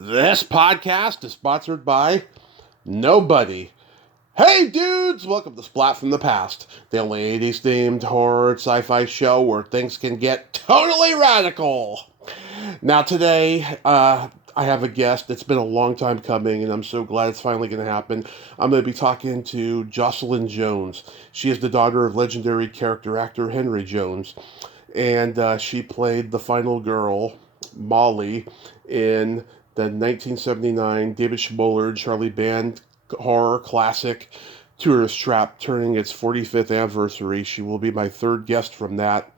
This podcast is sponsored by nobody. Hey dudes, welcome to Splat from the Past, the only 80s themed horror sci-fi show where things can get totally radical. Now today, I have a guest. It's been a long time coming, and I'm so glad it's finally going to happen. I'm going to be talking to Jocelyn Jones. She is the daughter of legendary character actor Henry Jones, and she played the final girl, Molly, in the 1979 David Schmoller and Charlie Band horror classic Tourist Trap, turning its 45th anniversary. She will be my third guest from that.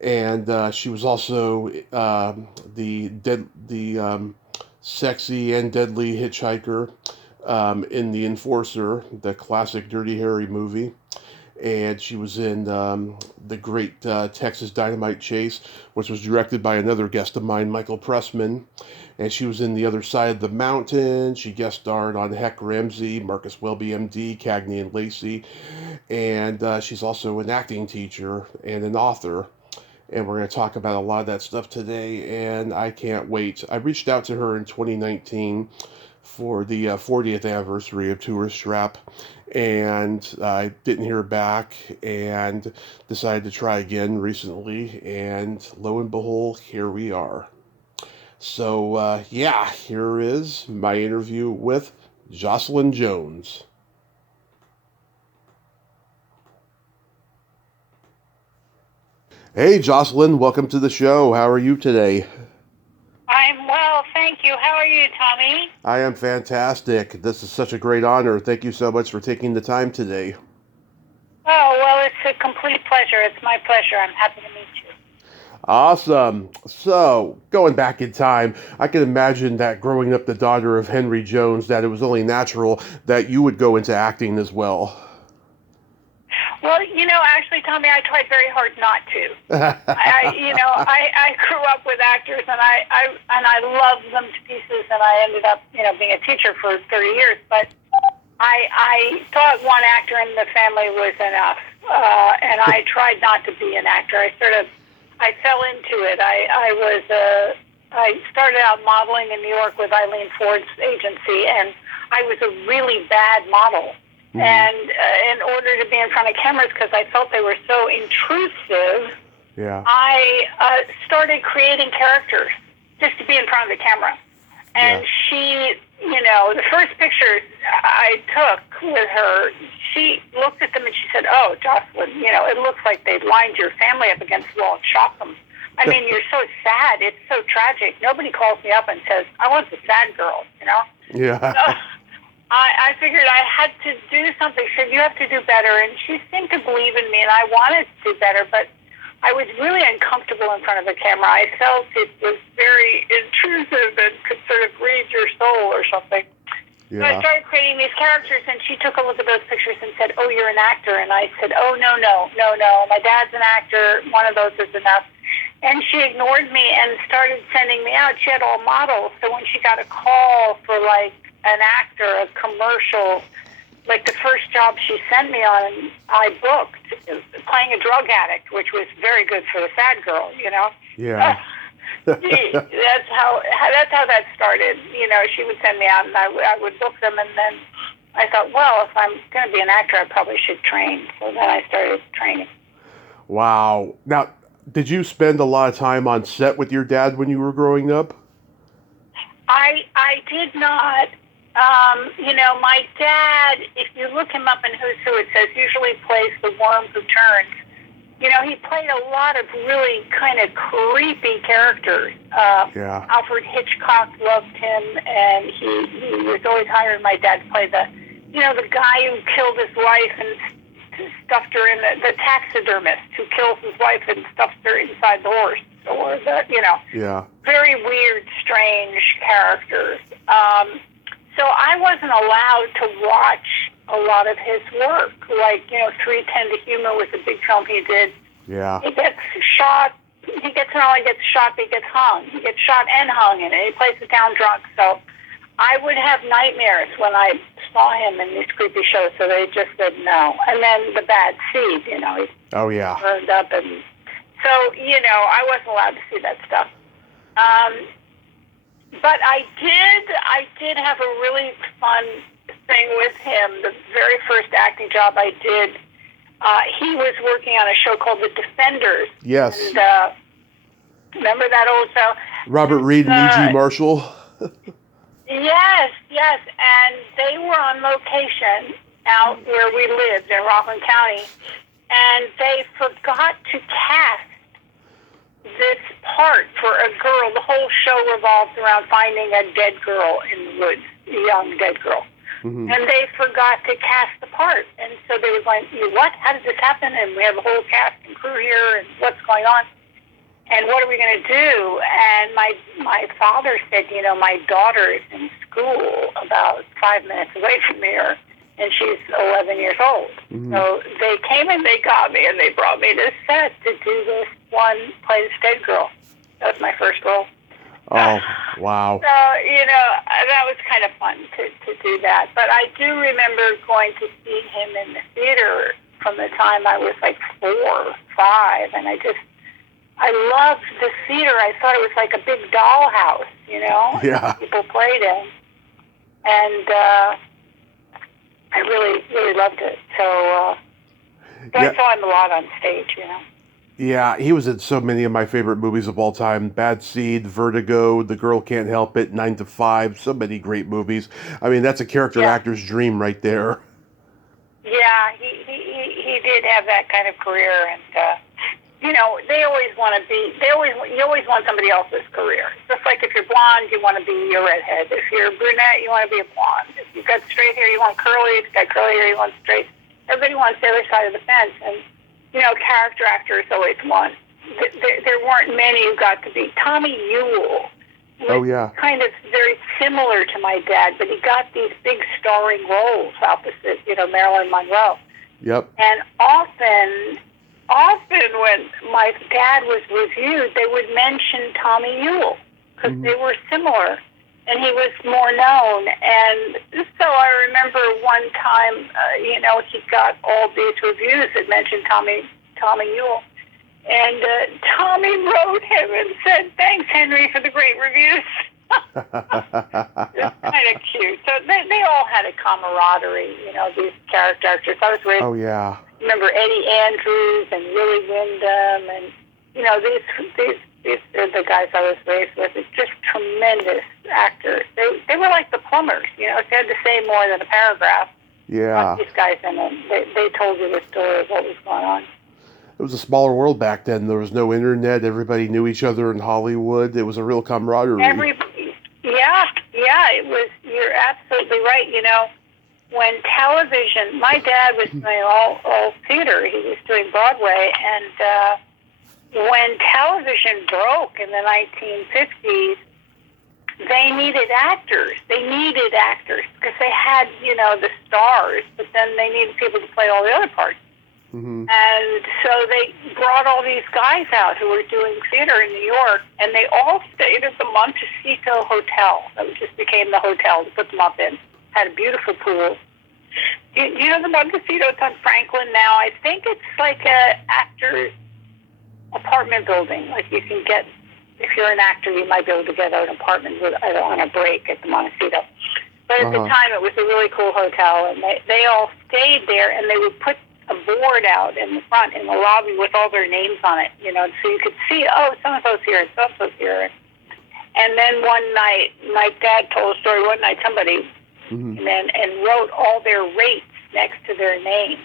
And she was also the sexy and deadly hitchhiker in The Enforcer, the classic Dirty Harry movie. And she was in the Great Texas Dynamite Chase, which was directed by another guest of mine, Michael Pressman. And she was in The Other Side of the Mountain. She guest starred on Heck Ramsey, Marcus Welby, M.D., Cagney and Lacey. And she's also an acting teacher and an author. And we're going to talk about a lot of that stuff today, and I can't wait. I reached out to her in 2019 for the 40th anniversary of Tourist Trap, and I didn't hear back and decided to try again recently, and lo and behold, here we are. So, here is my interview with Jocelyn Jones. Hey, Jocelyn, welcome to the show. How are you today? I'm well, thank you. How are you, Tommy? I am fantastic. This is such a great honor. Thank you so much for taking the time today. Oh, well, it's a complete pleasure. It's my pleasure. I'm happy to meet you. Awesome. So, going back in time, I can imagine that growing up the daughter of Henry Jones, that it was only natural that you would go into acting as well. Well, actually, Tommy, I tried very hard not to. I grew up with actors, and I loved them to pieces, and I ended up, being a teacher for 30 years. But I thought one actor in the family was enough, and I tried not to be an actor. I fell into it. I started out modeling in New York with Eileen Ford's agency, and I was a really bad model. Mm-hmm. And in order to be in front of cameras, because I felt they were so intrusive, I started creating characters just to be in front of the camera. And she, the first pictures I took with her, she looked at them and she said, "Oh, Jocelyn, it looks like they lined your family up against the wall and shot them. I mean, you're so sad. It's so tragic. Nobody calls me up and says, I want the sad girl, Yeah. So, I figured I had to do something. She said, you have to do better. And she seemed to believe in me, and I wanted to do better, but I was really uncomfortable in front of the camera. I felt it was very intrusive and could sort of read your soul or something. Yeah. So I started creating these characters, and she took a look at those pictures and said, "Oh, you're an actor." And I said, "Oh, no. My dad's an actor. One of those is enough." And she ignored me and started sending me out. She had all models. So when she got a call for, an actor, a commercial, the first job she sent me on, I booked playing a drug addict, which was very good for the sad girl, Yeah. That's how that started. She would send me out, and I would book them, and then I thought, well, if I'm going to be an actor, I probably should train. So then I started training. Wow. Now, did you spend a lot of time on set with your dad when you were growing up? I did not. My dad, if you look him up in Who's Who, it says usually plays the worm who turns. He played a lot of really kind of creepy characters. Alfred Hitchcock loved him, and he was always hiring my dad to play the guy who killed his wife and stuffed her in the taxidermist who kills his wife and stuffs her inside the horse, or very weird, strange characters. So I wasn't allowed to watch a lot of his work. 310 to Humor was a big film he did. Yeah. He gets shot. He not only gets shot, but he gets hung. He gets shot and hung in it. He plays the town drunk. So I would have nightmares when I saw him in these creepy shows. So they just said no. And then The Bad Seed, he burned up. And so, I wasn't allowed to see that stuff. But I did have a really fun thing with him. The very first acting job I did, he was working on a show called The Defenders. Yes. And remember that old show? Robert Reed and E.G. Marshall. Yes, yes. And they were on location out where we lived in Rockland County. And they forgot to cast this part for a girl. The whole show revolves around finding a dead girl in the woods, a young dead girl. Mm-hmm. And they forgot to cast the part. And so they were like, what? How did this happen? And we have a whole cast and crew here, and what's going on? And what are we going to do? And my father said, my daughter is in school about 5 minutes away from here, and she's 11 years old. Mm-hmm. So they came and they got me, and they brought me to set to do this one, play this dead girl. That was my first role. Oh, wow. So, that was kind of fun to do that. But I do remember going to see him in the theater from the time I was like 4 or 5, and I loved the theater. I thought it was like a big dollhouse, Yeah. People played in. And I really, really loved it. So I saw him a lot on stage, Yeah, he was in so many of my favorite movies of all time. Bad Seed, Vertigo, The Girl Can't Help It, 9 to 5, so many great movies. I mean, that's a character actor's dream right there. Yeah, he did have that kind of career, and they always want to be. You always want somebody else's career. Just like if you're blonde, you want to be a redhead. If you're brunette, you want to be a blonde. If you've got straight hair, you want curly. If you've got curly hair, you want straight. Everybody wants the other side of the fence, and character actors always won. There weren't many who got to be. Tommy Ewell was kind of very similar to my dad, but he got these big starring roles opposite, Marilyn Monroe. Yep. And often when my dad was reviewed, they would mention Tommy Ewell because they were similar, and he was more known. And so I remember one time, he got all these reviews that mentioned Tommy Ewell. And Tommy wrote him and said, "Thanks, Henry, for the great reviews." It's kind of cute. So they all had a camaraderie, these character actors. I was raised. Oh, yeah. Remember Eddie Andrews and Willie Wyndham, and these are the guys I was raised with. It's just tremendous actors. They were like the plumbers, if you had to say more than a paragraph. Yeah. These guys in them, they told you the story of what was going on. It was a smaller world back then. There was no internet. Everybody knew each other in Hollywood. It was a real camaraderie. It was. You're absolutely right. When television, my dad was doing all theater. He was doing Broadway, and when television broke in the 1950s, they needed actors. Because they had, the stars, but then they needed people to play all the other parts. Mm-hmm. And so they brought all these guys out who were doing theater in New York, and they all stayed at the Montecito Hotel. That just became the hotel to put them up in. Had a beautiful pool. Do you know the Montecito? It's on Franklin now. I think it's like a actor's apartment building. Like you can get, if you're an actor, you might be able to get an apartment on a break at the Montecito. But at the time, it was a really cool hotel, and they all stayed there, and they would put a board out in the front in the lobby with all their names on it, so you could see, so-and-so's here and so-and-so's here. And then one night, my dad told a story. One night, somebody and wrote all their rates next to their name.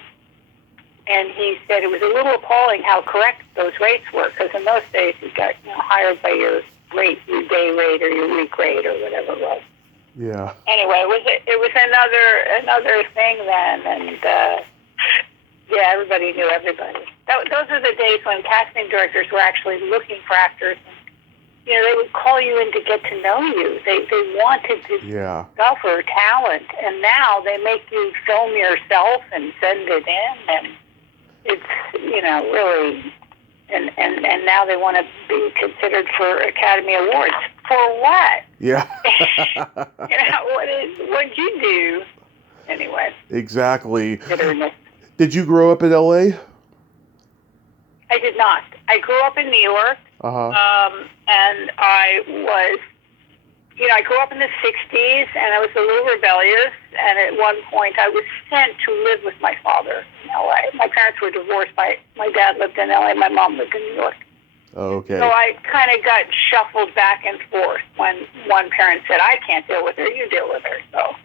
And he said it was a little appalling how correct those rates were, because in those days you got hired by your rate, your day rate or your week rate or whatever it was. Yeah. Anyway, it was another thing then, and everybody knew everybody. Those are the days when casting directors were actually looking for actors. And, they would call you in to get to know you. They wanted to discover talent, and now they make you film yourself and send it in, and it's really, and now they want to be considered for Academy Awards. For what? Yeah. What'd you do? Anyway. Exactly. Did you grow up in L.A.? I did not. I grew up in New York, Uh-huh. and I was I grew up in the 60s, and I was a little rebellious, and at one point I was sent to live with my father in L.A. My parents were divorced. My dad lived in L.A., my mom lived in New York. Okay. So I kind of got shuffled back and forth when one parent said, I can't deal with her, you deal with her. So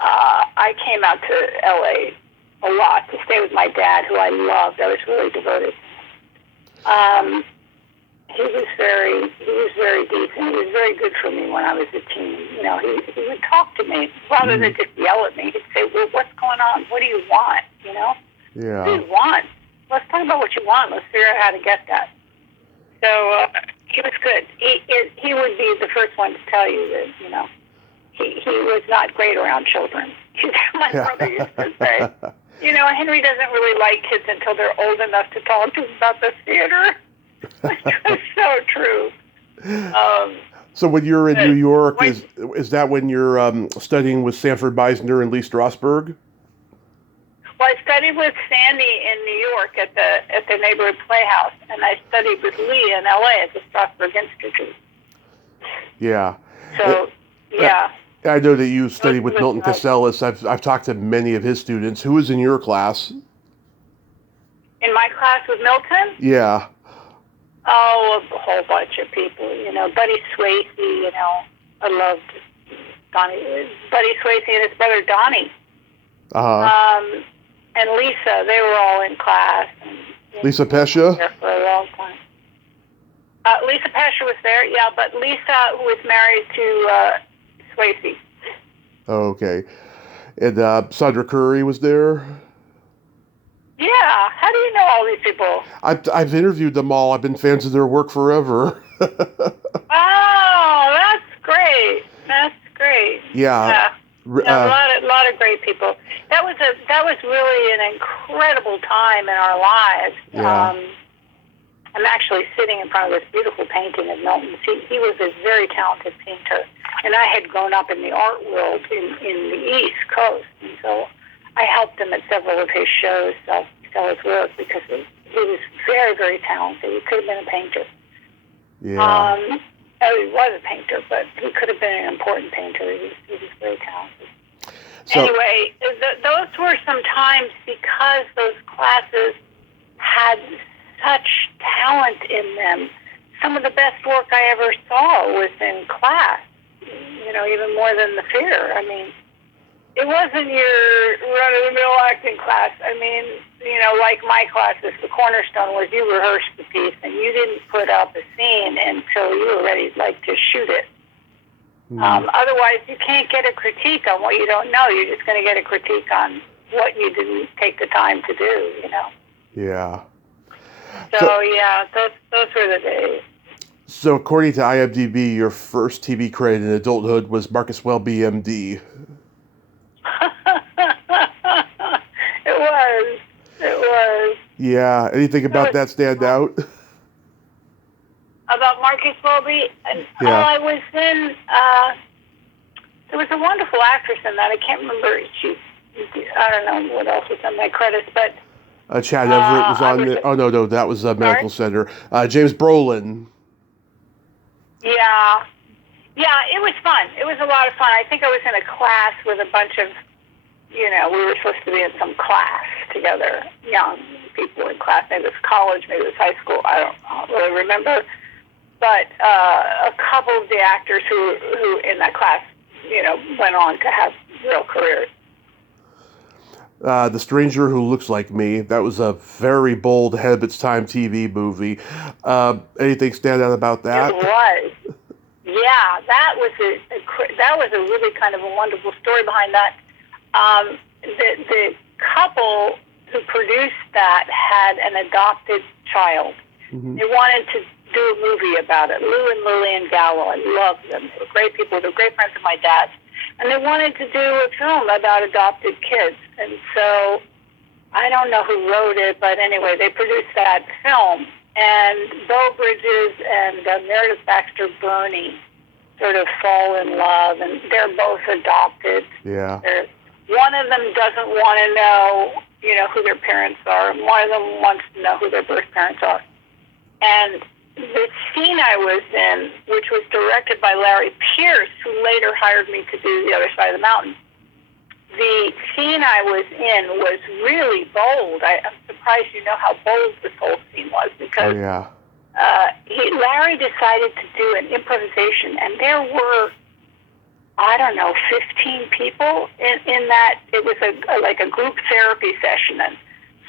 I came out to L.A. a lot to stay with my dad, who I loved. I was really devoted to him. He was very decent. He was very good for me when I was a teen. He would talk to me rather than just yell at me. He'd say, well, what's going on? What do you want? Yeah. What do you want? Let's talk about what you want. Let's figure out how to get that. So he was good. He would be the first one to tell you that, he was not great around children. My brother used to say, Henry doesn't really like kids until they're old enough to talk to them about the theater. Which was so true. So when you're in New York, is that when you're studying with Sanford Meisner and Lee Strasberg? Well, I studied with Sandy in New York at the neighborhood playhouse, and I studied with Lee in L.A. at the Strasberg Institute. Yeah. So, yeah. I know that you studied with Milton Casellas. I've talked to many of his students. Who was in your class? In my class with Milton? Yeah. Oh, a whole bunch of people. Buddy Swayze. I loved Donnie. Buddy Swayze and his brother Donnie. And Lisa. They were all in class. And, Lisa Pesha? There for a long time. Lisa Pesha was there, yeah, but Lisa, who was married to Swayze. Oh, okay. And Sandra Curry was there? Yeah. How do you know all these people? I've interviewed them all. I've been fans of their work forever. Oh, that's great. That's great. Yeah. A lot of great people. That was really an incredible time in our lives. Yeah. I'm actually sitting in front of this beautiful painting of Milton. He was a very talented painter, and I had grown up in the art world in the East Coast, and so I helped him at several of his shows sell his work because he was very, very talented. He could have been a painter. Yeah. He was a painter, but he could have been an important painter. He was very talented. So, anyway, those were some times because those classes had such talent in them. Some of the best work I ever saw was in class, even more than the theater. I mean, it wasn't your run-of-the-mill acting class. I mean, like my classes, the cornerstone was you rehearsed the piece and you didn't put up a scene until you were ready, to shoot it. Otherwise, you can't get a critique on what you don't know. You're just going to get a critique on what you didn't take the time to do, Yeah. So yeah, those were the days. So according to IMDb, your first TV credit in adulthood was Marcus Welby, MD. It was. Yeah. Anything about that stand out? About Marcus Welby? Yeah. I was in, there was a wonderful actress in that. I can't remember. I don't know what else was on my credits, but Chad Everett was on there. Oh, no, that was Medical Center. James Brolin. Yeah. Yeah, it was fun. It was a lot of fun. I think I was in a class with a bunch of, we were supposed to be in some class together, young people in class. Maybe it was college, maybe it was high school. I don't really remember. But a couple of the actors who in that class, went on to have real careers. The Stranger Who Looks Like Me. That was a very bold, ahead of its time TV movie. Anything stand out about that? It was. Yeah, that was a really kind of a wonderful story behind that. The couple who produced that had an adopted child. Mm-hmm. They wanted to do a movie about it. Lou and Lillian Gallo. I love them. They were great people. They were great friends of my dad's. And they wanted to do a film about adopted kids. And so I don't know who wrote it, but anyway, they produced that film. And Beau Bridges and Meredith Baxter Burney sort of fall in love, and they're both adopted. Yeah. One of them doesn't want to know, who their parents are, and one of them wants to know who their birth parents are. And the scene I was in, which was directed by Larry Pierce, who later hired me to do The Other Side of the Mountain, the scene I was in was really bold. I'm surprised you know how bold this whole scene was, because Larry decided to do an improvisation, and there were, I don't know, 15 people in that. It was like a group therapy session, and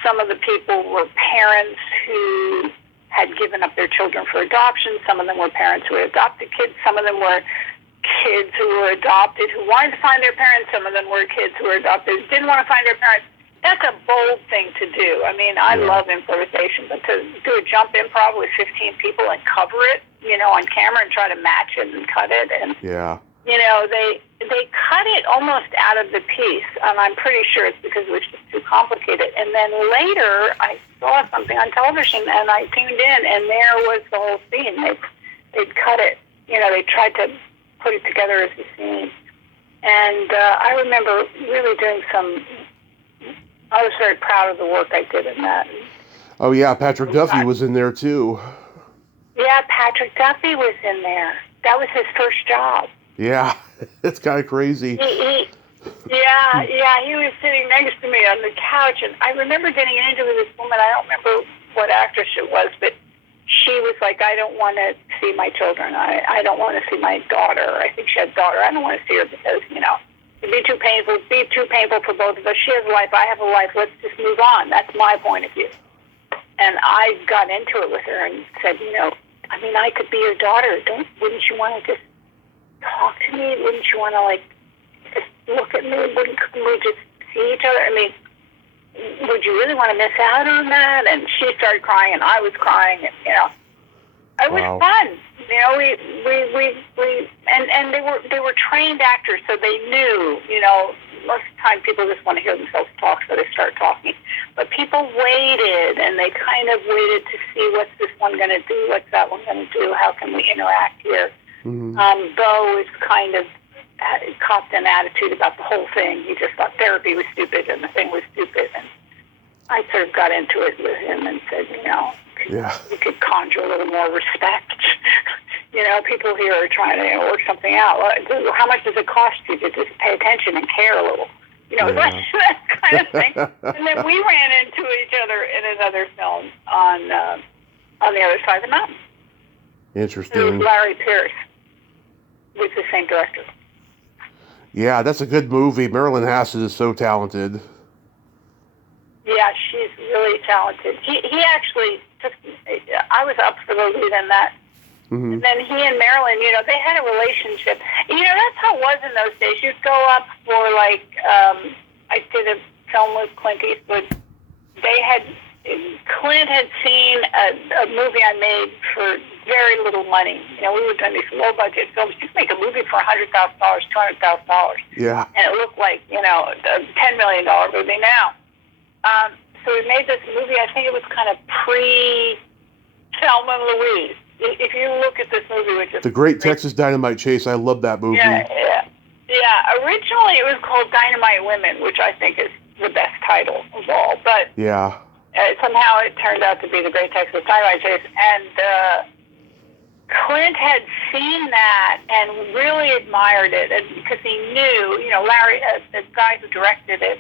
some of the people were parents who had given up their children for adoption. Some of them were parents who had adopted kids. Some of them were kids who were adopted who wanted to find their parents. Some of them were kids who were adopted who didn't want to find their parents. That's a bold thing to do. I mean, I love improvisation, but to do a jump improv with 15 people and cover it, on camera and try to match it and cut it, and they cut it almost out of the piece, and I'm pretty sure it's because it was just too complicated. And then later, I saw something on television, and I tuned in, and there was the whole scene. They'd cut it. They tried to put it together as a scene. And I remember really doing I was very proud of the work I did in that. Oh, yeah, Patrick Duffy was in there, too. Yeah, Patrick Duffy was in there. That was his first job. Yeah, it's kind of crazy. He was sitting next to me on the couch, and I remember getting into it with this woman. I don't remember what actress it was, but she was like, I don't want to see my children. I don't want to see my daughter. I think she had a daughter. I don't want to see her because, it'd be too painful. It'd be too painful for both of us. She has a life. I have a life. Let's just move on. That's my point of view. And I got into it with her and said, I could be your daughter. Wouldn't you want to just talk to me? Wouldn't you want to, just look at me? Couldn't we just see each other? Would you really want to miss out on that? And she started crying, and I was crying, and, it was fun. And they were trained actors, so they knew, most of the time people just want to hear themselves talk, so they start talking. But people waited, and they kind of waited to see, what's this one going to do? What's that one going to do? How can we interact here? Mm-hmm. Bo is kind of copped an attitude about the whole thing. He just thought therapy was stupid, and the thing was stupid. And I sort of got into it with him and said, we could conjure a little more respect. People here are trying to work something out. How much does it cost you to just pay attention and care a little? That kind of thing. And then we ran into each other in another film on The Other Side of the Mountain. Interesting. It was Larry Pierce with the same director. Yeah, that's a good movie. Marilyn Hassett is so talented. Yeah, she's really talented. He actually I was up for the lead in that. Mm-hmm. And then he and Marilyn, they had a relationship. That's how it was in those days. You'd go up for, I did a film with Clint Eastwood. Clint had seen a movie I made for very little money. We were doing these low-budget films. You could make a movie for $100,000, $200,000. Yeah. And it looked like, a $10 million movie now. So we made this movie. I think it was kind of pre-Thelma and Louise. If you look at this movie, which is The Great Texas Dynamite Chase, I love that movie. Yeah. Originally, it was called Dynamite Women, which I think is the best title of all. But somehow it turned out to be The Great Texas Dynamite Chase. And Clint had seen that and really admired it, and because he knew, Larry, the guy who directed it,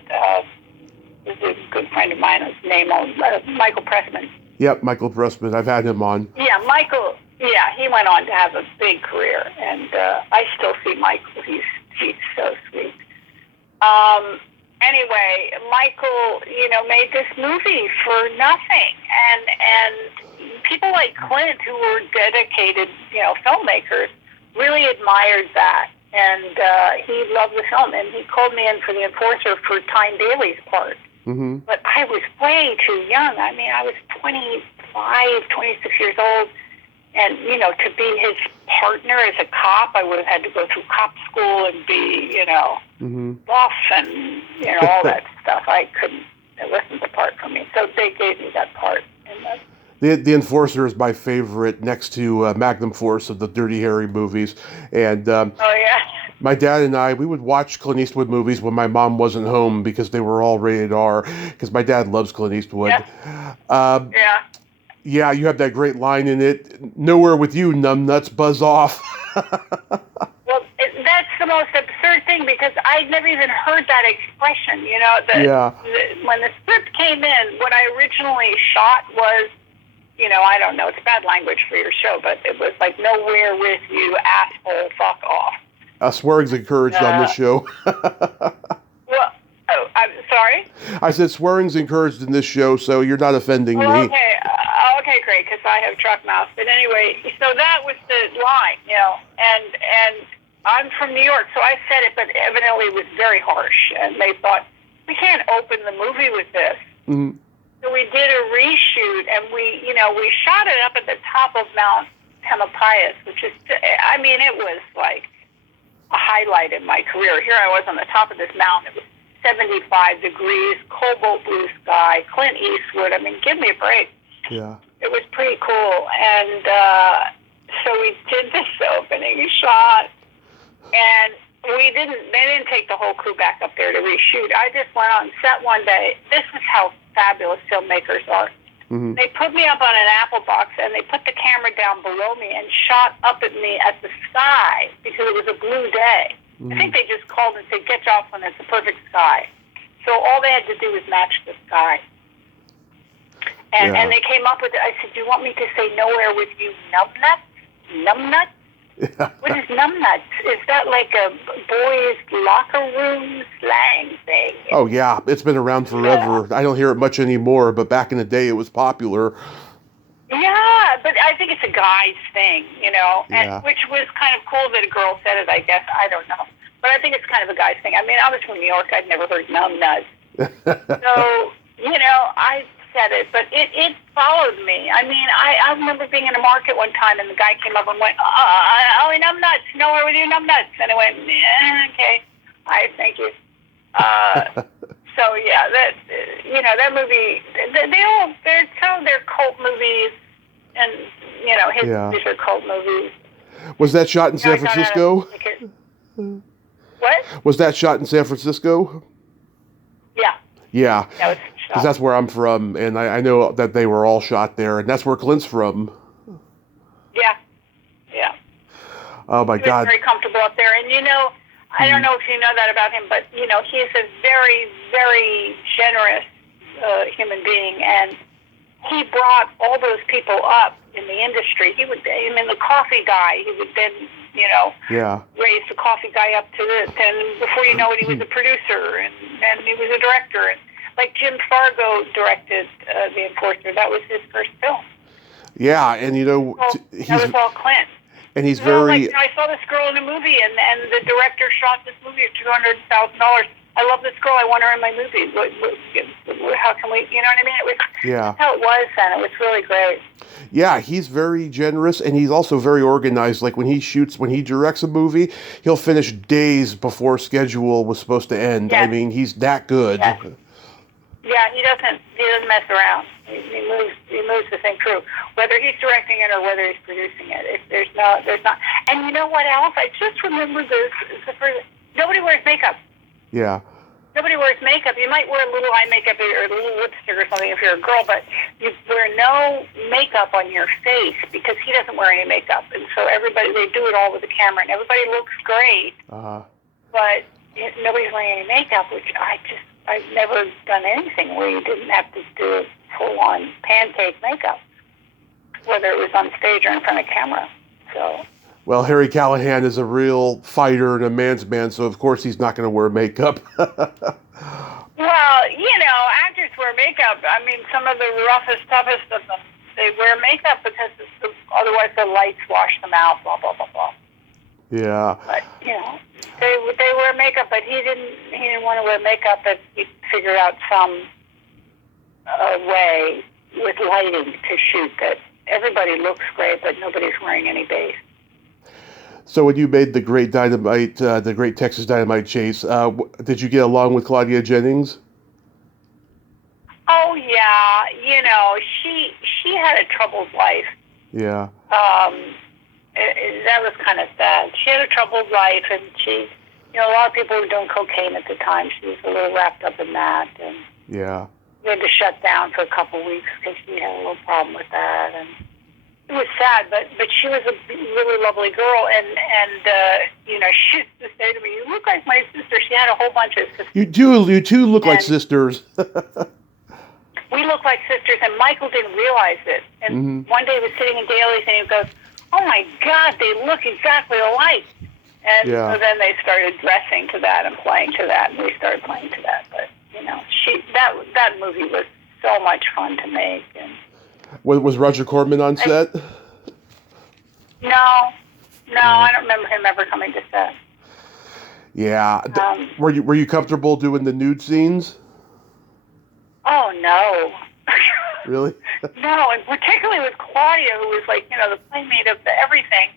is a good friend of mine. His name is Michael Pressman. Yep, Michael Pressman. I've had him on. Yeah, Michael. Yeah, he went on to have a big career, and I still see Michael. He's so sweet. Anyway, Michael, made this movie for nothing, and people like Clint, who were dedicated, filmmakers, really admired that, and he loved the film, and he called me in for the enforcer for Tyne Daly's part. Mm-hmm. But I was way too young. I was 25, 26 years old. And, to be his partner as a cop, I would have had to go through cop school and be, buff and, all that stuff. I couldn't. It wasn't the part for me. So they gave me that part. The Enforcer is my favorite, next to Magnum Force of the Dirty Harry movies. And my dad and I, we would watch Clint Eastwood movies when my mom wasn't home because they were all rated R, because my dad loves Clint Eastwood. Yeah, you have that great line in it. Nowhere with you, numbnuts, buzz off. Well, that's the most absurd thing because I'd never even heard that expression. You know, Yeah. when the script came in, what I originally shot was, you know, I don't know, it's bad language for your show, but it was like nowhere with you, asshole, fuck off. Swearing's encouraged on this show. Well, oh, I'm sorry? I said swearing's encouraged in this show, so you're not offending Oh, me. okay. Okay, great, because I have truck mouth. But anyway, so that was the line, you know, and I'm from New York, so I said it, but evidently it was very harsh, and they thought, we can't open the movie with this. Mm-hmm. So we did a reshoot, and we shot it up at the top of Mount Tamalpais, which is, I mean, it was like a highlight in my career. Here I was on the top of this mountain. It was 75 degrees, cobalt blue sky, Clint Eastwood. I mean, give me a break. Yeah. It was pretty cool. And so we did this opening shot, and they didn't take the whole crew back up there to reshoot. I just went on set one day. This is how fabulous filmmakers are. Mm-hmm. They put me up on an apple box, and they put the camera down below me and shot up at me at the sky because it was a blue day. Mm-hmm. I think they just called and said, get Jocelyn, it's a perfect sky. So all they had to do was match the sky. And they came up with it. I said, do you want me to say nowhere with you, numbnuts? Numbnuts? Yeah. What is numbnuts? Is that like a boys' locker room slang thing? Oh, yeah. It's been around forever. Yeah. I don't hear it much anymore, but back in the day, it was popular. Yeah, but I think it's a guy's thing, you know, yeah. Which was kind of cool that a girl said it, I guess. I don't know. But I think it's kind of a guy's thing. I mean, I was from New York. I'd never heard numbnuts. So, you know, I said it, but it followed me. I mean, I remember being in a market one time, and the guy came up and went, oh, numbnuts, nowhere with you, numbnuts. And I went, okay, thank you. So yeah, that movie, they're some of their cult movies, and you know, these are cult movies. Was that shot in San Francisco? What? Was that shot in San Francisco? Yeah. Yeah. Because that's where I'm from, and I know that they were all shot there, and that's where Clint's from. Yeah. Yeah. Oh my God. He was very comfortable up there, and you know, I don't know if you know that about him, but you know, he's a very, very generous human being, and he brought all those people up in the industry. The coffee guy, he would then, you know, raise the coffee guy up to this, and before you know it, he was a producer, and he was a director, and like Jim Fargo directed The Enforcer. That was his first film. Yeah, and you know, that was all Clint. And he's very. Like, I saw this girl in a movie, and the director shot this movie at $200,000. I love this girl. I want her in my movie. How can we? You know what I mean? It was, that's how it was then. It was really great. Yeah, he's very generous, and he's also very organized. Like when he directs a movie, he'll finish days before schedule was supposed to end. Yes. I mean, he's that good. Yes. Yeah, he doesn't mess around. He moves the thing through, whether he's directing it or whether he's producing it. There's not. And you know what else? I just remember this. Nobody wears makeup. Yeah. Nobody wears makeup. You might wear a little eye makeup or a little lipstick or something if you're a girl, but you wear no makeup on your face because he doesn't wear any makeup. And so they do it all with the camera, and everybody looks great. But nobody's wearing any makeup, which I've never done anything where you didn't have to do full-on pancake makeup, whether it was on stage or in front of camera. So. Well, Harry Callahan is a real fighter and a man's man, so of course he's not going to wear makeup. Well, you know, actors wear makeup. I mean, some of the roughest, toughest of them, they wear makeup because otherwise the lights wash them out, blah, blah, blah, blah. Yeah. But, you know, they wear makeup, but he didn't want to wear makeup, but he figured out some way with lighting to shoot that everybody looks great, but nobody's wearing any base. So when you made the Great Texas Dynamite Chase, did you get along with Claudia Jennings? Oh yeah, you know, she had a troubled life. Yeah. That was kind of sad. She had a troubled life, and a lot of people were doing cocaine at the time. She was a little wrapped up in that, and yeah. we had to shut down for a couple of weeks because she had a little problem with that, and it was sad. But she was a really lovely girl, and she used to say to me, "You look like my sister." She had a whole bunch of sisters. You two look like sisters. We look like sisters, and Michael didn't realize it. And one day he was sitting in Daly's, and he goes, "Oh my God, they look exactly alike." And so then they started dressing to that and playing to that, and we started playing to that. But that movie was so much fun to make. And was Roger Corman on set? No, I don't remember him ever coming to set. Yeah. Were you comfortable doing the nude scenes? Oh no. Really? No, and particularly with Claudia, who was like, the playmate of everything.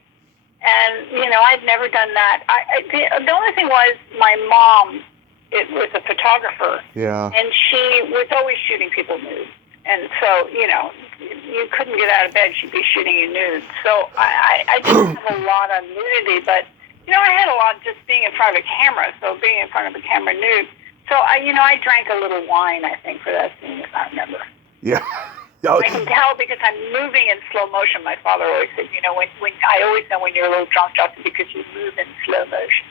And, I'd never done that. The only thing was my mom, it was a photographer. Yeah. And she was always shooting people nude. And so, you couldn't get out of bed, she'd be shooting you nude. So I didn't have a lot of nudity, but, I had a lot just being in front of a camera, so being in front of a camera nude. So, I drank a little wine, I think, for that scene, if I remember. Yeah. I can tell because I'm moving in slow motion. My father always said, when I always know when you're a little drunk, Jocelyn, because you move in slow motion.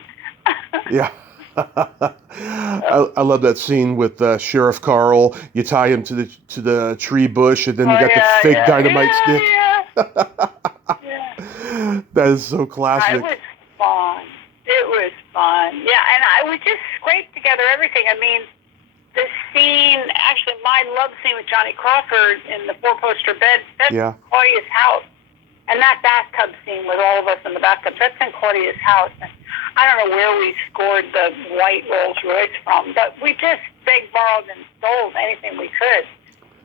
Yeah. I love that scene with Sheriff Carl. You tie him to the tree bush, and then you got the fake dynamite stick. Yeah. That is so classic. It was fun. It was fun. Yeah, and I would just scrape together everything. I mean, the scene, actually, my love scene with Johnny Crawford in the four-poster bed, that's Claudia's house. And that bathtub scene with all of us in the bathtub, that's in Claudia's house. And I don't know where we scored the white Rolls Royce from, but we just begged, borrowed, and stole anything we could,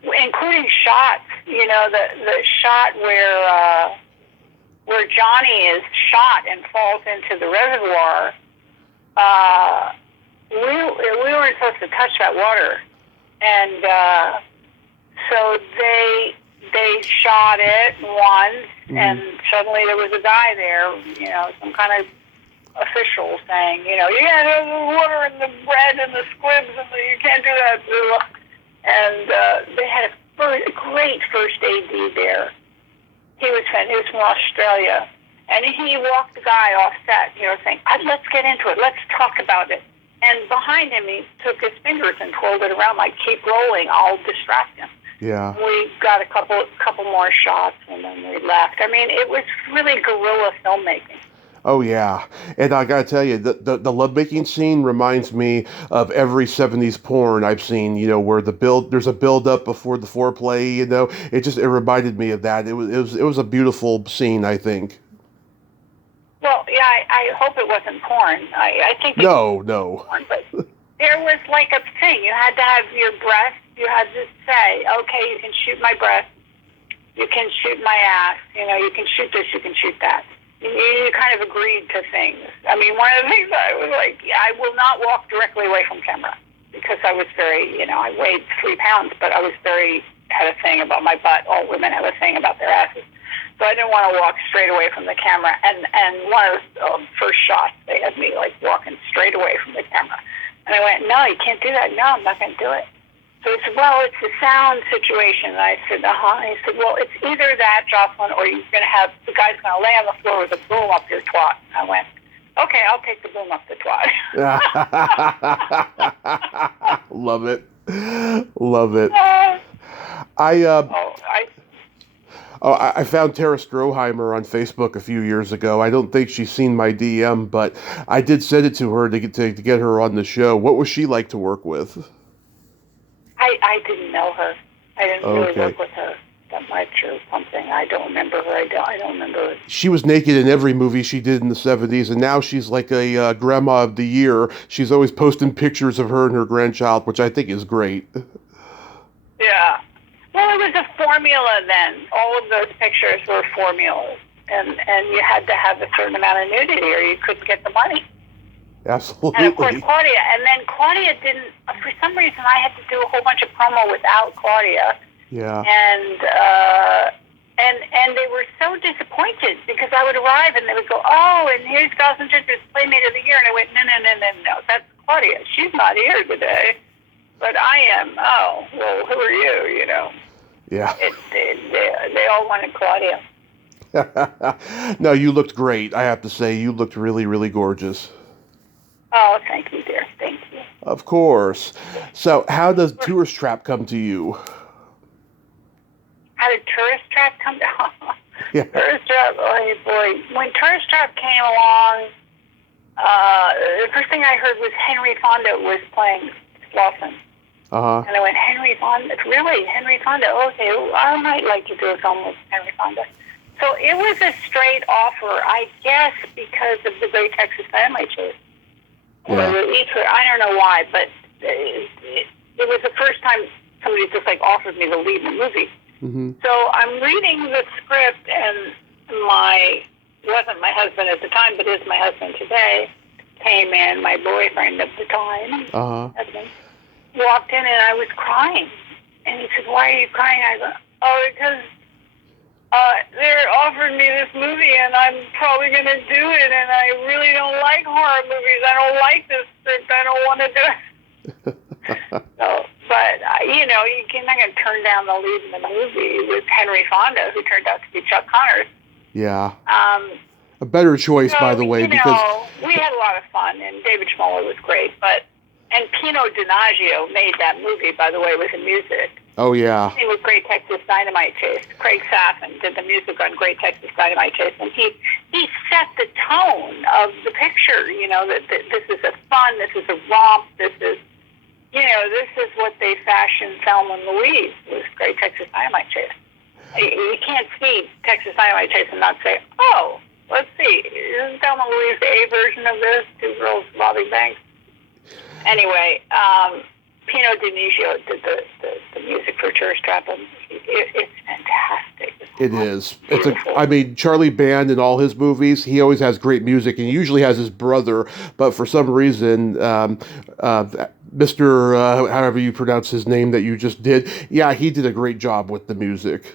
including shots. The shot where Johnny is shot and falls into the reservoir. We weren't supposed to touch that water, and so they shot it once, and suddenly there was a guy there, some kind of official saying, you can't have the water and the bread and the squibs, and you can't do that. And they had a great first AD there. He was from Australia, and he walked the guy off set, saying, "Let's get into it. Let's talk about it." And behind him, he took his fingers and twirled it around like, "Keep rolling, I'll distract him." Yeah. We got a couple more shots, and then we left. I mean, it was really guerrilla filmmaking. Oh yeah, and I gotta tell you, the lovemaking scene reminds me of every '70s porn I've seen. Where there's a build up before the foreplay. It reminded me of that. It was a beautiful scene, I think. Well, yeah, I hope it wasn't porn. I think no. Porn, but there was like a thing. You had to have your breast. You had to say, "Okay, you can shoot my breast. You can shoot my ass. You can shoot this. You can shoot that." You kind of agreed to things. I mean, one of the things I was like, I will not walk directly away from camera because I was very, I weighed 3 pounds, but I was had a thing about my butt. All women have a thing about their asses. So I didn't want to walk straight away from the camera. And one of the first shots, they had me like walking straight away from the camera. And I went, "No, you can't do that. No, I'm not going to do it." So he said, "Well, it's a sound situation." And I said, "Uh-huh." And he said, "Well, it's either that, Jocelyn, or you're going to have, the guy's going to lay on the floor with a broom up your twat." And I went, "Okay, I'll take the broom up the twat." Love it. Love it. I found Tara Stroheimer on Facebook a few years ago. I don't think she's seen my DM, but I did send it to her to get her on the show. What was she like to work with? I didn't know her. I didn't really work with her that much or something. I don't remember her. I don't remember her. She was naked in every movie she did in the 70s, and now she's like a grandma of the year. She's always posting pictures of her and her grandchild, which I think is great. Yeah. Well, it was a formula then. All of those pictures were formulas, and you had to have a certain amount of nudity or you couldn't get the money. Absolutely. And of course, Claudia didn't, for some reason, I had to do a whole bunch of promo without Claudia. Yeah. And they were so disappointed because I would arrive and they would go, "Oh, and here's Jocelyn Jones, Playmate of the Year." And I went, No, that's Claudia. She's not here today. but I am. Oh, well, who are you? You know. Yeah. They all wanted Claudia. No, you looked great. I have to say, you looked really, really gorgeous. Oh, thank you, dear. Thank you. Of course. So, how does Tourist Trap come to you? How did Tourist Trap come down? Yeah. Tourist Trap, oh boy. When Tourist Trap came along, the first thing I heard was Henry Fonda was playing Lawson. Uh-huh. And I went, Henry Fonda? Really? Henry Fonda? Okay, I might like to do a film with Henry Fonda. So it was a straight offer, I guess, because of the Great Texas Dynamite Chase. Yeah. I don't know why, but it was the first time somebody just like offered me to lead the movie. Mm-hmm. So I'm reading the script, and wasn't my husband at the time, but is my husband today, came in, my boyfriend of the time, husband, walked in, and I was crying. And he said, "Why are you crying?" I go, "Oh, because they're offering me this movie, and I'm probably going to do it, and I really don't like horror movies. I don't like this script. I don't want to do it." So, but, you're not going to turn down the lead in the movie with Henry Fonda, who turned out to be Chuck Connors. Yeah. A better choice, by the way, because we had a lot of fun, and David Schmoller was great, and Pino Donaggio made that movie, by the way, with the music. Oh, yeah. It was Great Texas Dynamite Chase. Craig Saffin did the music on Great Texas Dynamite Chase, and he set the tone of the picture, that this is a fun, this is a romp, this is what they fashioned Thelma and Louise, was Great Texas Dynamite Chase. You can't see Texas Dynamite Chase and not say, oh, let's see, isn't Thelma and Louise the A version of this? Two girls robbing banks? Anyway, Pino Donaggio did the music for Tourist Trap, and it's fantastic. It is. Charlie Band in all his movies, he always has great music, and he usually has his brother, but for some reason, Mr. However you pronounce his name that you just did, yeah, he did a great job with the music.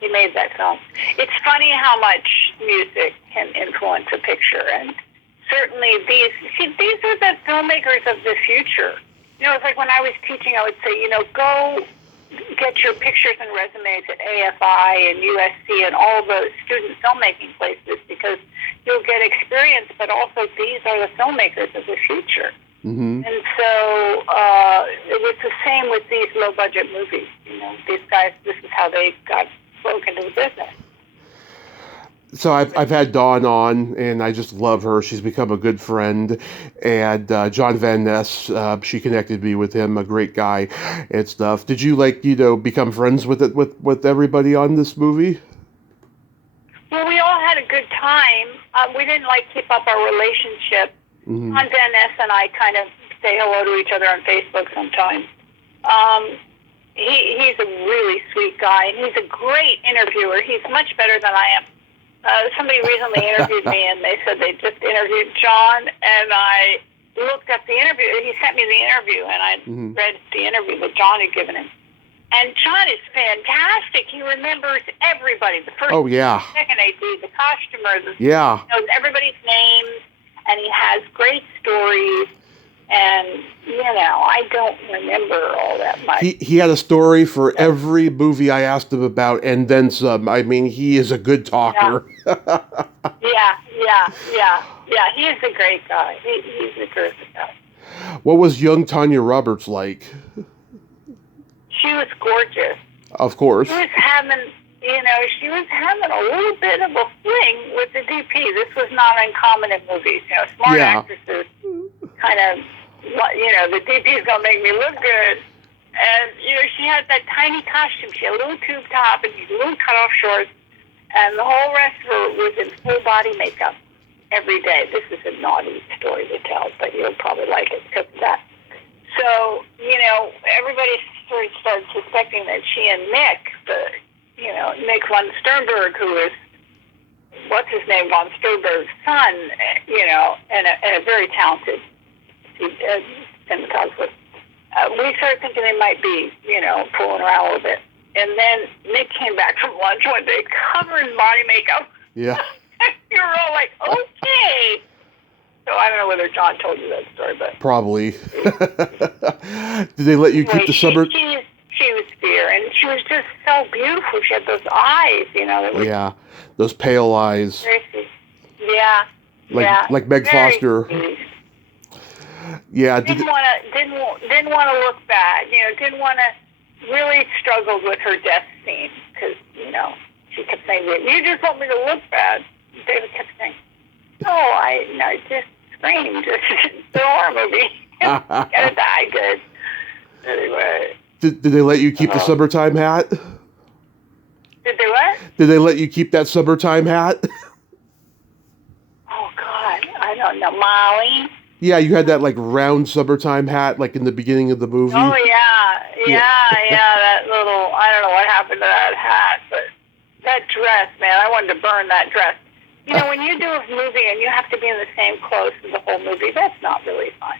He made that film. It's funny how much music can influence a picture, and certainly these are the filmmakers of the future. It's like when I was teaching, I would say, go get your pictures and resumes at AFI and USC and all those student filmmaking places, because you'll get experience, but also these are the filmmakers of the future. Mm-hmm. And so it was the same with these low-budget movies. These guys, this is how they broke into the business. So I've had Dawn on, and I just love her. She's become a good friend. And John Van Ness, she connected me with him, a great guy and stuff. Did you become friends with everybody on this movie? Well, we all had a good time. We didn't keep up our relationship. Mm-hmm. John Van Ness and I kind of say hello to each other on Facebook sometimes. He's a really sweet guy, and he's a great interviewer. He's much better than I am. Somebody recently interviewed me, and they said they just interviewed John, and I looked up the interview. He sent me the interview, and I read the interview that John had given him. And John is fantastic. He remembers everybody. The first, second AD, the costumer, he knows everybody's names, and he has great stories. And, I don't remember all that much. He had a story for every movie I asked him about, and then some. He is a good talker. Yeah. He is a great guy. He's a terrific guy. What was young Tanya Roberts like? She was gorgeous. Of course. She was having a little bit of a fling with the DP. This was not uncommon in movies. Smart actresses kind of, the DP is going to make me look good. And, she had that tiny costume. She had a little tube top and these little cut-off shorts. And the whole rest of her was in full body makeup every day. This is a naughty story to tell, but you'll probably like it because of that. So, everybody sort of started suspecting that she and Nick, Nick von Sternberg, who is, what's his name, von Sternberg's son, and a very talented cinematographer. We started thinking they might be, fooling around a little bit. And then Nick came back from lunch one day covered in body makeup. Yeah. You're all like, okay. So I don't know whether John told you that story, but Probably. Did they let you keep anyway, the summer? she was there, and she was just so beautiful. She had those eyes, that were Yeah, those pale eyes, very sweet. Yeah, like yeah, like Meg very Foster. sweet. Yeah, Didn't want to look bad. Didn't want to really struggle with her death scene because she kept saying, "You just want me to look bad." David kept saying, "No, I just screamed. It's a horror movie. Gotta die good." Anyway. Did they let you keep the summertime hat? Did they what? Did they let you keep that summertime hat? Oh God, I don't know, Molly. Yeah, you had that like round summertime hat, like in the beginning of the movie. Oh yeah. That little. I don't know what happened to that hat, but that dress, man, I wanted to burn that dress. When you do a movie and you have to be in the same clothes as the whole movie, that's not really fun.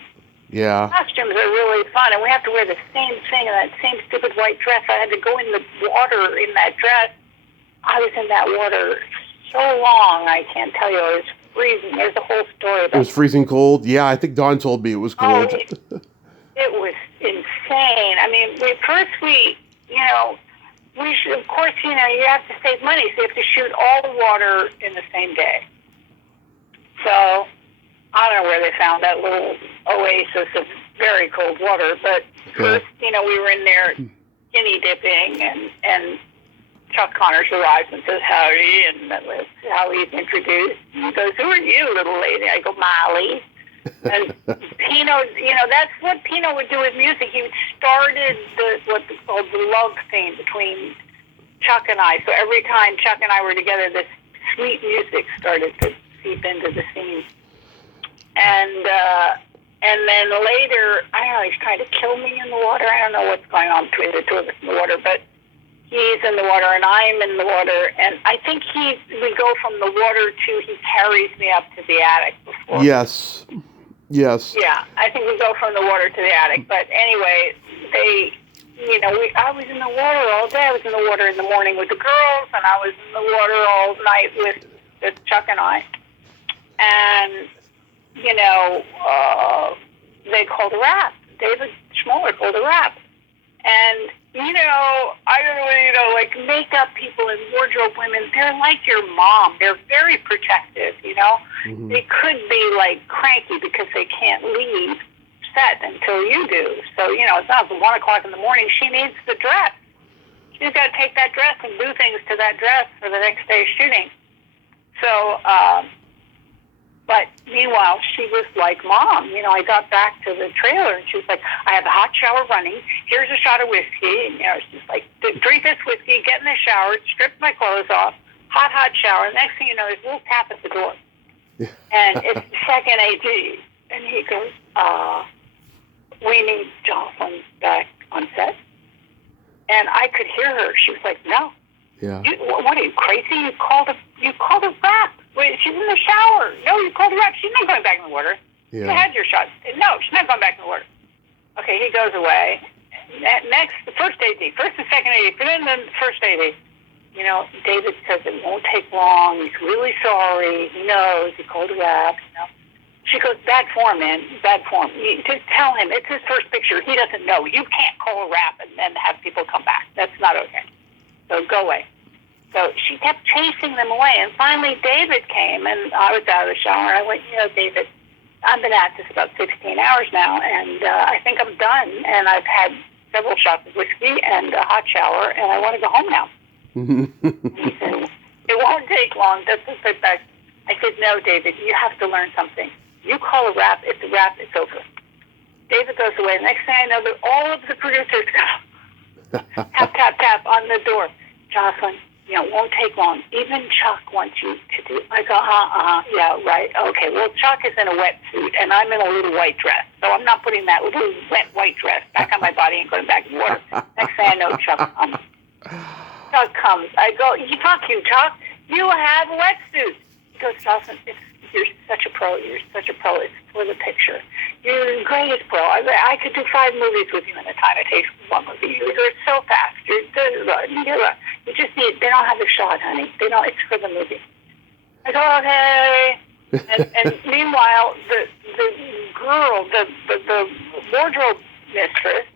Yeah. Costumes are really fun, and we have to wear the same thing in that same stupid white dress. I had to go in the water in that dress. I was in that water so long, I can't tell you. It was freezing. There's a whole story about it. It was freezing cold? Yeah, I think Dawn told me it was cold. Oh, it was insane. I mean, we should, of course, you have to save money, so you have to shoot all the water in the same day. So, I don't know where they found that little oasis of very cold water, but first, we were in there skinny dipping, and Chuck Connors arrives and says, "Howdy," and that was how he's introduced. He goes, "Who are you, little lady?" I go, "Molly." And Pino, that's what Pino would do with music. He started what's called the love theme between Chuck and I. So every time Chuck and I were together, this sweet music started to seep into the scene. And then later, I don't know, he's trying to kill me in the water. I don't know what's going on between the two of us in the water, but he's in the water and I'm in the water. And I think we go from the water to he carries me up to the attic before. Yes. Yeah, I think we go from the water to the attic. But anyway, I was in the water all day. I was in the water in the morning with the girls, and I was in the water all night with Chuck and I. And, they called a rap. David Schmoller called a rap. And, I don't know whether like makeup people and wardrobe women, they're like your mom. They're very protective, Mm-hmm. They could be like cranky because they can't leave set until you do. So, it's not 1 o'clock in the morning. She needs the dress. She's got to take that dress and do things to that dress for the next day's shooting. So, but meanwhile, she was like, "Mom, I got back to the trailer," and she was like, "I have a hot shower running. Here's a shot of whiskey." And, she's like, "Drink this whiskey, get in the shower, strip my clothes off, hot shower." And next thing you know, there's a little tap at the door. And it's the second AD. And he goes, "We need Jocelyn back on set." And I could hear her. She was like, "No. Yeah. What are you, crazy? You called a rap. Wait, she's in the shower. No, you called her rap. She's not going back in the water. Yeah. You had your shot. No, she's not going back in the water." Okay, he goes away. Next, the first and second AD, then the first AD. David says it won't take long. He's really sorry. He knows. He called a rap. She goes, "Bad form, man. Bad form. Just tell him. It's his first picture. He doesn't know. You can't call a rap and then have people come back. That's not okay. So go away." So she kept chasing them away. And finally, David came, and I was out of the shower. I went, "David, I've been at this about 16 hours now, and I think I'm done. And I've had several shots of whiskey and a hot shower, and I want to go home now." He said, "It won't take long." That's what I said. I said, "No, David, you have to learn something. You call a rap, it's a rap, it's over." David goes away. Next thing I know, all of the producers go tap, tap, tap on the door. "Jocelyn, it won't take long. Even Chuck wants you to do." I go, yeah, right. Okay, well, Chuck is in a wetsuit, and I'm in a little white dress. So I'm not putting that little wet white dress back on my body and going back in the water. Next thing I know, Chuck comes. Chuck comes. I go, "Fuck you, Chuck. You have a wetsuit." He goes, "Jocelyn, you're such a pro. You're such a pro. It's for the picture. You're the greatest pro. I could do 5 movies with you in the time it takes one movie. You're so fast. You just need. They don't have a shot, honey. They don't. It's for the movie." I go, "Okay." And meanwhile, meanwhile, the girl, the wardrobe mistress,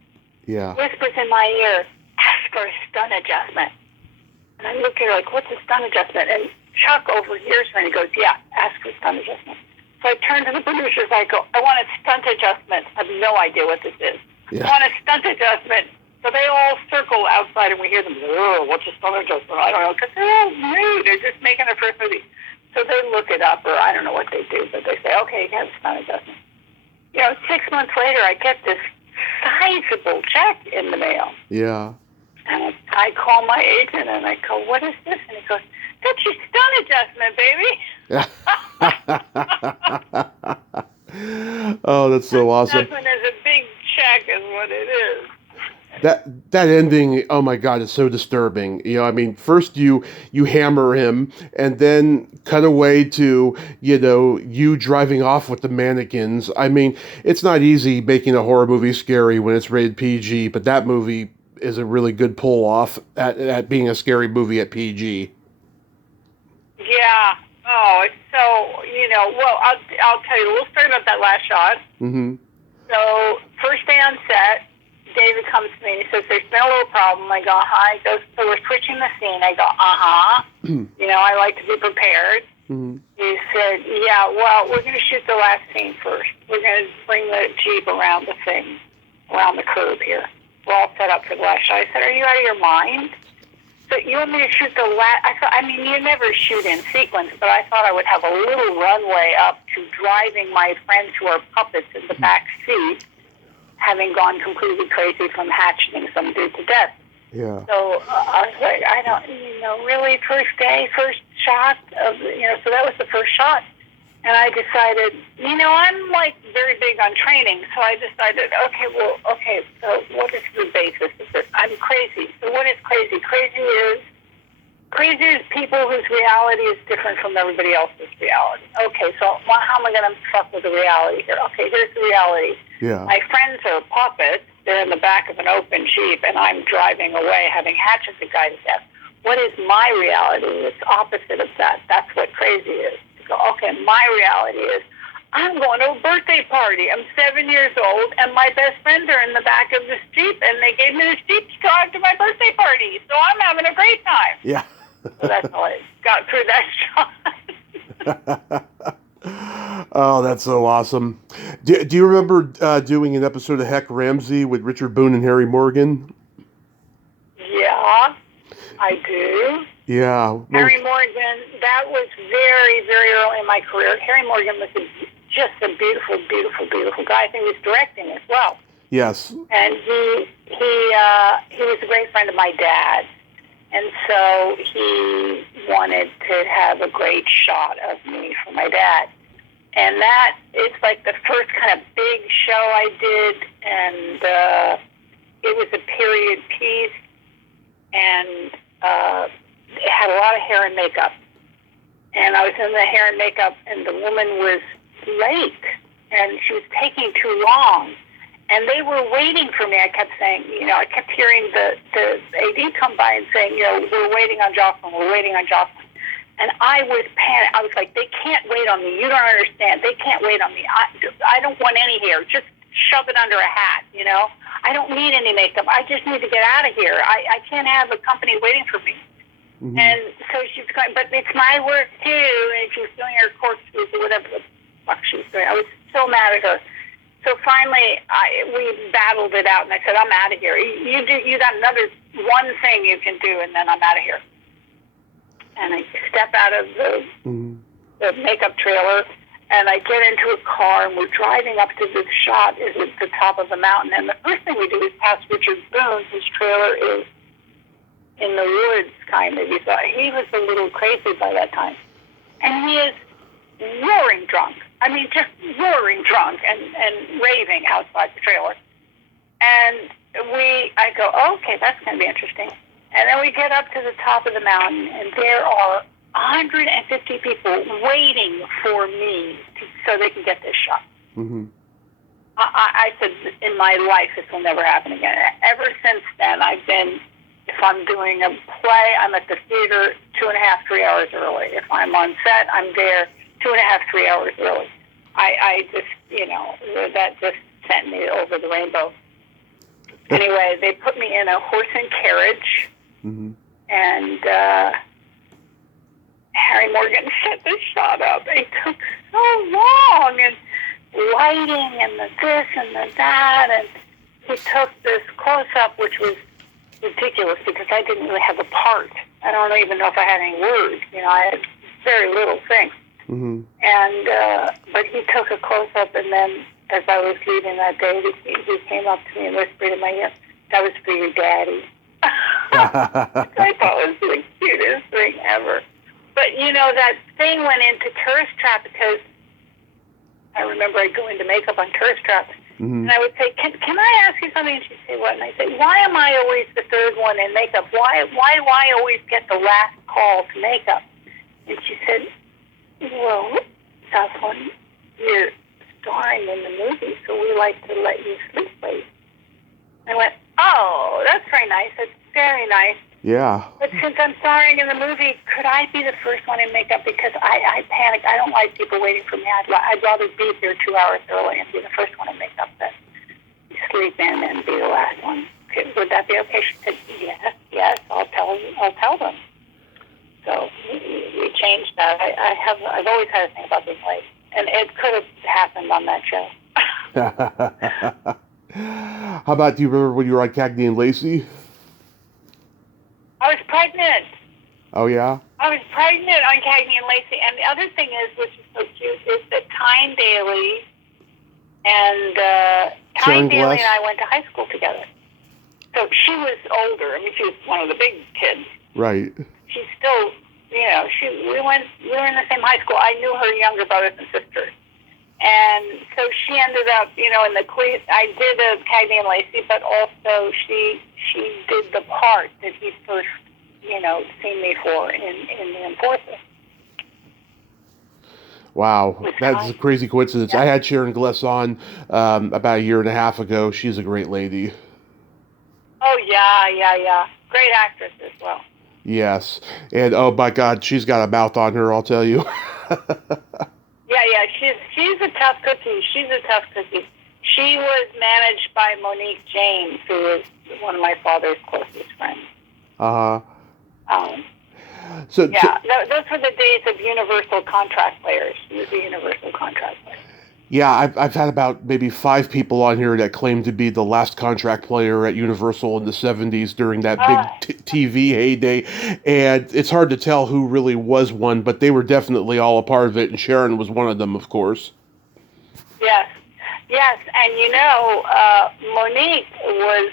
Yeah. whispers in my ear, ask for a stunt adjustment. And I look at her like, what's a stunt adjustment? And Chuck overhears her and he goes, yeah, ask for a stunt adjustment. So I turn to the producers. I go, I want a stunt adjustment. I have no idea what this is. Yeah. I want a stunt adjustment. So they all circle outside and we hear them, oh, what's a stunt adjustment? I don't know, because they're all new. They're just making their first movie. So they look it up, or I don't know what they do, but they say, okay, you have a stunt adjustment. 6 months later, I get this sizable check in the mail. Yeah. And I call my agent and I go, what is this? And he goes, that's your stunt adjustment, baby. Oh, that's so awesome. Adjustment is a big check is what it is. That ending, oh my God, it's so disturbing. I mean, first you hammer him, and then cut away to, you driving off with the mannequins. I mean, it's not easy making a horror movie scary when it's rated PG, but that movie is a really good pull off at being a scary movie at PG. Yeah. Oh, it's so, well, I'll tell you a little story about that last shot. Mm-hmm. So, first day on set, David comes to me and he says, there's been a little problem. I go, uh-huh. He goes, so we're switching the scene. I go, uh-huh. I like to be prepared. Mm-hmm. He said, yeah, well, we're going to shoot the last scene first. We're going to bring the Jeep around the curve here. We're all set up for the last shot. I said, are you out of your mind? So you want me to shoot the last? You never shoot in sequence, but I thought I would have a little runway up to driving my friends who are puppets in the back seat, having gone completely crazy from hatcheting some dude to death. Yeah. So I was like, I don't, really, first day, first shot of, so that was the first shot. And I decided, I'm like very big on training. So I decided, so what is the basis of this? I'm crazy. So what is crazy? Crazy is people whose reality is different from everybody else's reality. Okay, so how am I going to fuck with the reality here? Okay, here's the reality. Yeah. My friends are puppets. They're in the back of an open Jeep, and I'm driving away having hatched the guy to death. What is my reality? It's opposite of that. That's what crazy is. So, okay, my reality is I'm going to a birthday party. I'm 7 years old, and my best friends are in the back of this Jeep, and they gave me this Jeep to drive to my birthday party. So I'm having a great time. Yeah. So that's how I got through that shot. Oh, that's so awesome. Do you remember doing an episode of Heck Ramsey with Richard Boone and Harry Morgan? Yeah, I do. Yeah. Well, Harry Morgan, that was very, very early in my career. Harry Morgan was just a beautiful, beautiful, beautiful guy. I think he was directing as well. Yes. And he was a great friend of my dad. And so he wanted to have a great shot of me for my dad. And that, it's like the first kind of big show I did, and it was a period piece, and it had a lot of hair and makeup. And I was in the hair and makeup, and the woman was late, and she was taking too long. And they were waiting for me. I kept saying, I kept hearing the AD come by and saying, we're waiting on Jocelyn, we're waiting on Jocelyn. And I was panicked. I was like, they can't wait on me. You don't understand. They can't wait on me. I don't want any hair. Just shove it under a hat, I don't need any makeup. I just need to get out of here. I can't have a company waiting for me. Mm-hmm. And so she was going, but it's my work too. And she was doing her corkscrews or whatever the fuck she was doing. I was so mad at her. So finally, we battled it out, and I said, I'm out of here. You got another one thing you can do, and then I'm out of here. And I step out of the makeup trailer, and I get into a car, and we're driving up to this shot is at the top of the mountain. And the first thing we do is pass Richard Boone, whose trailer is in the woods, kind of. You thought he was a little crazy by that time. And he is roaring drunk. I mean, just roaring drunk and raving outside the trailer. And I go, okay, that's going to be interesting. And then we get up to the top of the mountain, and there are 150 people waiting for me so they can get this shot. Mm-hmm. I said, in my life, this will never happen again. Ever since then, if I'm doing a play, I'm at the theater 2.5, 3 hours early. If I'm on set, I'm there 2.5, 3 hours early. I just, that just sent me over the rainbow. Anyway, they put me in a horse and carriage, Mm-hmm. and Harry Morgan set the shot up. It took so long, and lighting, and the this and the that, and he took this close-up, which was ridiculous because I didn't really have a part. I don't even know if I had any words. I had very little things. Mm-hmm. And but he took a close-up, and then as I was leaving that day, he came up to me and whispered in my ear, "That was for your daddy." I thought it was the cutest thing ever. But, that thing went into Tourist Trap because I remember I'd go into makeup on Tourist Trap, Mm-hmm. and I would say, can I ask you something? And she'd say, what? And I'd say, why am I always the third one in makeup? Why do I always get the last call to makeup? And she said, well, Jocelyn, you're starring in the movie, so we like to let you sleep late. I went, oh, that's very nice. That's very nice. Yeah. But since I'm starring in the movie, could I be the first one in makeup? Because I panic. I don't like people waiting for me. I'd rather be here 2 hours early and be the first one in makeup than sleep in and be the last one. Would that be okay? She said, yes, I'll tell them. So we changed that. I've always had a thing about being late, and it could have happened on that show. How about, do you remember when you were on Cagney and Lacey? I was pregnant. Oh, yeah? I was pregnant on Cagney and Lacey. And the other thing is, which is so cute, is that Tyne Daly and Sharon Tyne Daly Glass? and I went to high school together. So she was older. I mean, she was one of the big kids. Right. She's still, we were in the same high school. I knew her younger brothers and sisters. And so she ended up, in the quiz. I did a Cagney and Lacey, but also she did the part that he first, seen me for in The Enforcer. Wow, that's a crazy coincidence. Yeah. I had Sharon Glass on about a year and a half ago. She's a great lady. Oh, yeah. Great actress as well. Yes. And, oh, my God, she's got a mouth on her, I'll tell you. Yeah. She's a tough cookie. She was managed by Monique James, who was one of my father's closest friends. Uh-huh. Those were the days of universal contract players. She was a universal contract player. Yeah, I've had about maybe 5 people on here that claim to be the last contract player at Universal in the 70s during that big TV heyday, and it's hard to tell who really was one, but they were definitely all a part of it, and Sharon was one of them, of course. Yes, and Monique was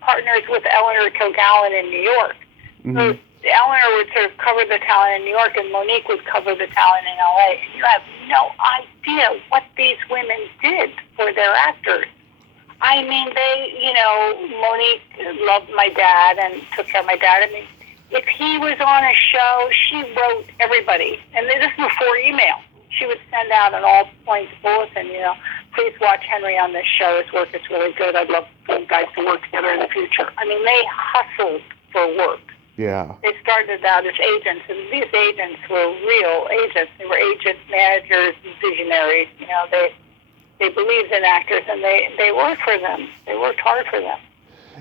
partners with Eleanor Kilgallen in New York. Mm-hmm. So Eleanor would sort of cover the talent in New York, and Monique would cover the talent in L.A. And you have no idea what these women did for their actors. I mean, Monique loved my dad and took care of my dad. I mean, if he was on a show, she wrote everybody. And this is before email. She would send out an all-points bulletin, please watch Henry on this show. His work is really good. I'd love for you guys to work together in the future. I mean, they hustled for work. Yeah. They started out as agents, and these agents were real agents. They were agents, managers, visionaries. They believed in actors, and they worked for them. They worked hard for them.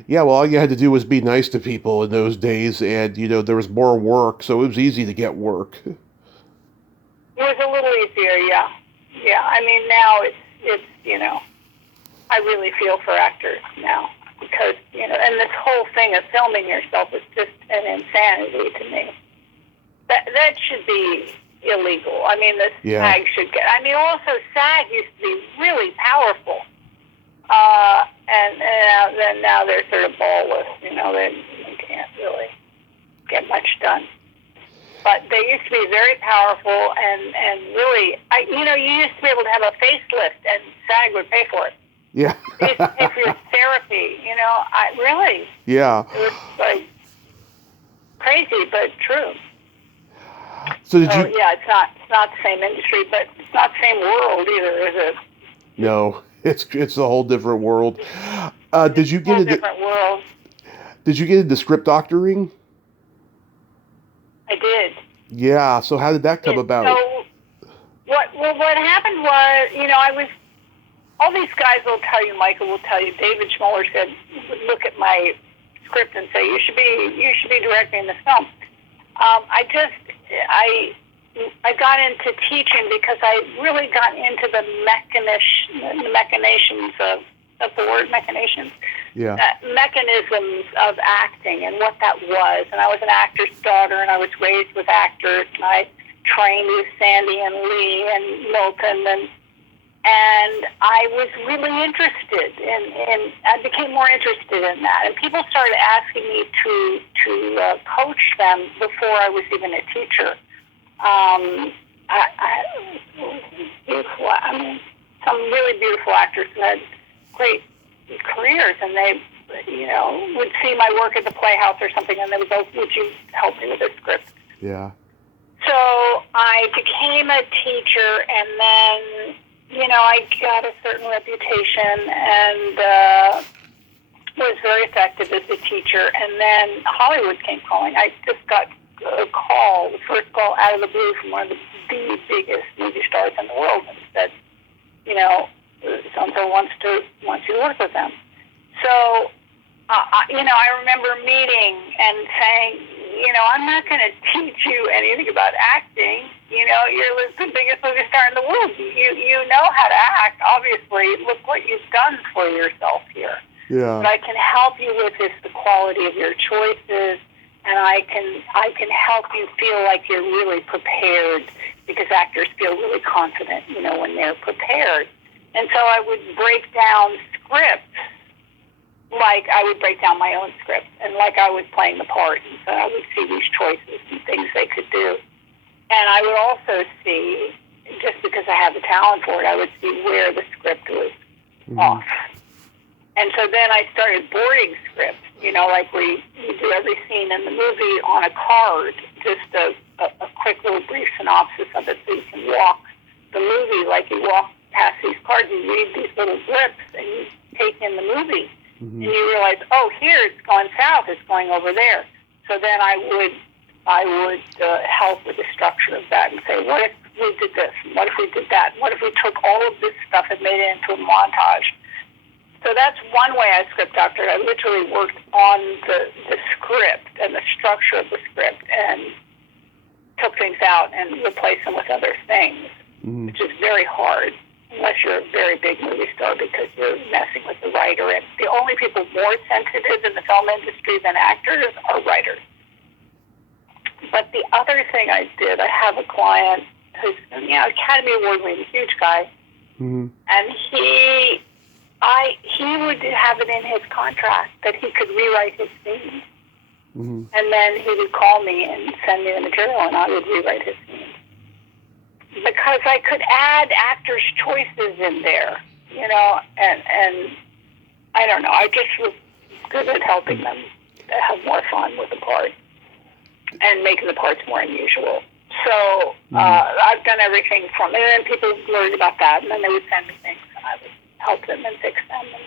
Yeah, well, all you had to do was be nice to people in those days, and, there was more work, so it was easy to get work. It was a little easier, yeah. Yeah, I mean, now it's I really feel for actors now. Because, and this whole thing of filming yourself is just an insanity to me. That should be illegal. I mean, SAG should get... I mean, also, SAG used to be really powerful. And now they're sort of ballless. They can't really get much done. But they used to be very powerful and really... you used to be able to have a facelift, and SAG would pay for it. Yeah. They used to pay for your therapy, really. Yeah. It was crazy, but true. So yeah, it's not the same industry, but it's not the same world either, is it? No, it's a whole different world. Did you get a different world? Did you get into script doctoring? I did. Yeah. So how did that come about? So, What happened was, I was, all these guys will tell you, Michael will tell you, David Schmoller said, would look at my script and say, you should be directing this film. I got into teaching because I really got into the machinations of the word machinations. Yeah. Mechanisms of acting and what that was. And I was an actor's daughter, and I was raised with actors, and I trained with Sandy and Lee and Milton, and I was really interested in I became more interested in that. And people started asking me to coach them before I was even a teacher. Some really beautiful actors who had great careers, and they, would see my work at the Playhouse or something, and they would go, would you help me with this script? Yeah. So I became a teacher, and then, I got a certain reputation and was very effective as a teacher. And then Hollywood came calling. I just got a call, the first call out of the blue from one of the biggest movie stars in the world, and said, so-and-so wants you to work with them. So, I remember meeting and saying, I'm not going to teach you anything about acting. You're the biggest movie star in the world. You know how to act. Obviously, look what you've done for yourself here. Yeah. But I can help you with the quality of your choices, and I can help you feel like you're really prepared, because actors feel really confident, when they're prepared. And so I would break down scripts like I would break down my own script, and like I was playing the part, and so I would see these choices and things they could do. And I would also see, just because I had the talent for it, I would see where the script was off. And so then I started boarding scripts, like we do every scene in the movie on a card, just a quick little brief synopsis of it, so you can walk the movie like you walk past these cards, you read these little blips, and you take in the movie. And you realize, oh, here it's going south, it's going over there. So then I would help with the structure of that and say, what if we did this? What if we did that? What if we took all of this stuff and made it into a montage? So that's one way I script doctored. I literally worked on the script and the structure of the script and took things out and replaced them with other things, which is very hard, unless you're a very big movie star, because you're messing with the writer. And the only people more sensitive in the film industry than actors are writers. But the other thing I did, I have a client who's Academy Award winning, huge guy, and he would have it in his contract that he could rewrite his scenes. And then he would call me and send me the material, and I would rewrite his scenes. Because I could add actors' choices in there, and I don't know, I just was good at helping them have more fun with the part and making the parts more unusual. So I've done everything from, and then people learned about that, and then they would send me things, and I would help them and fix them and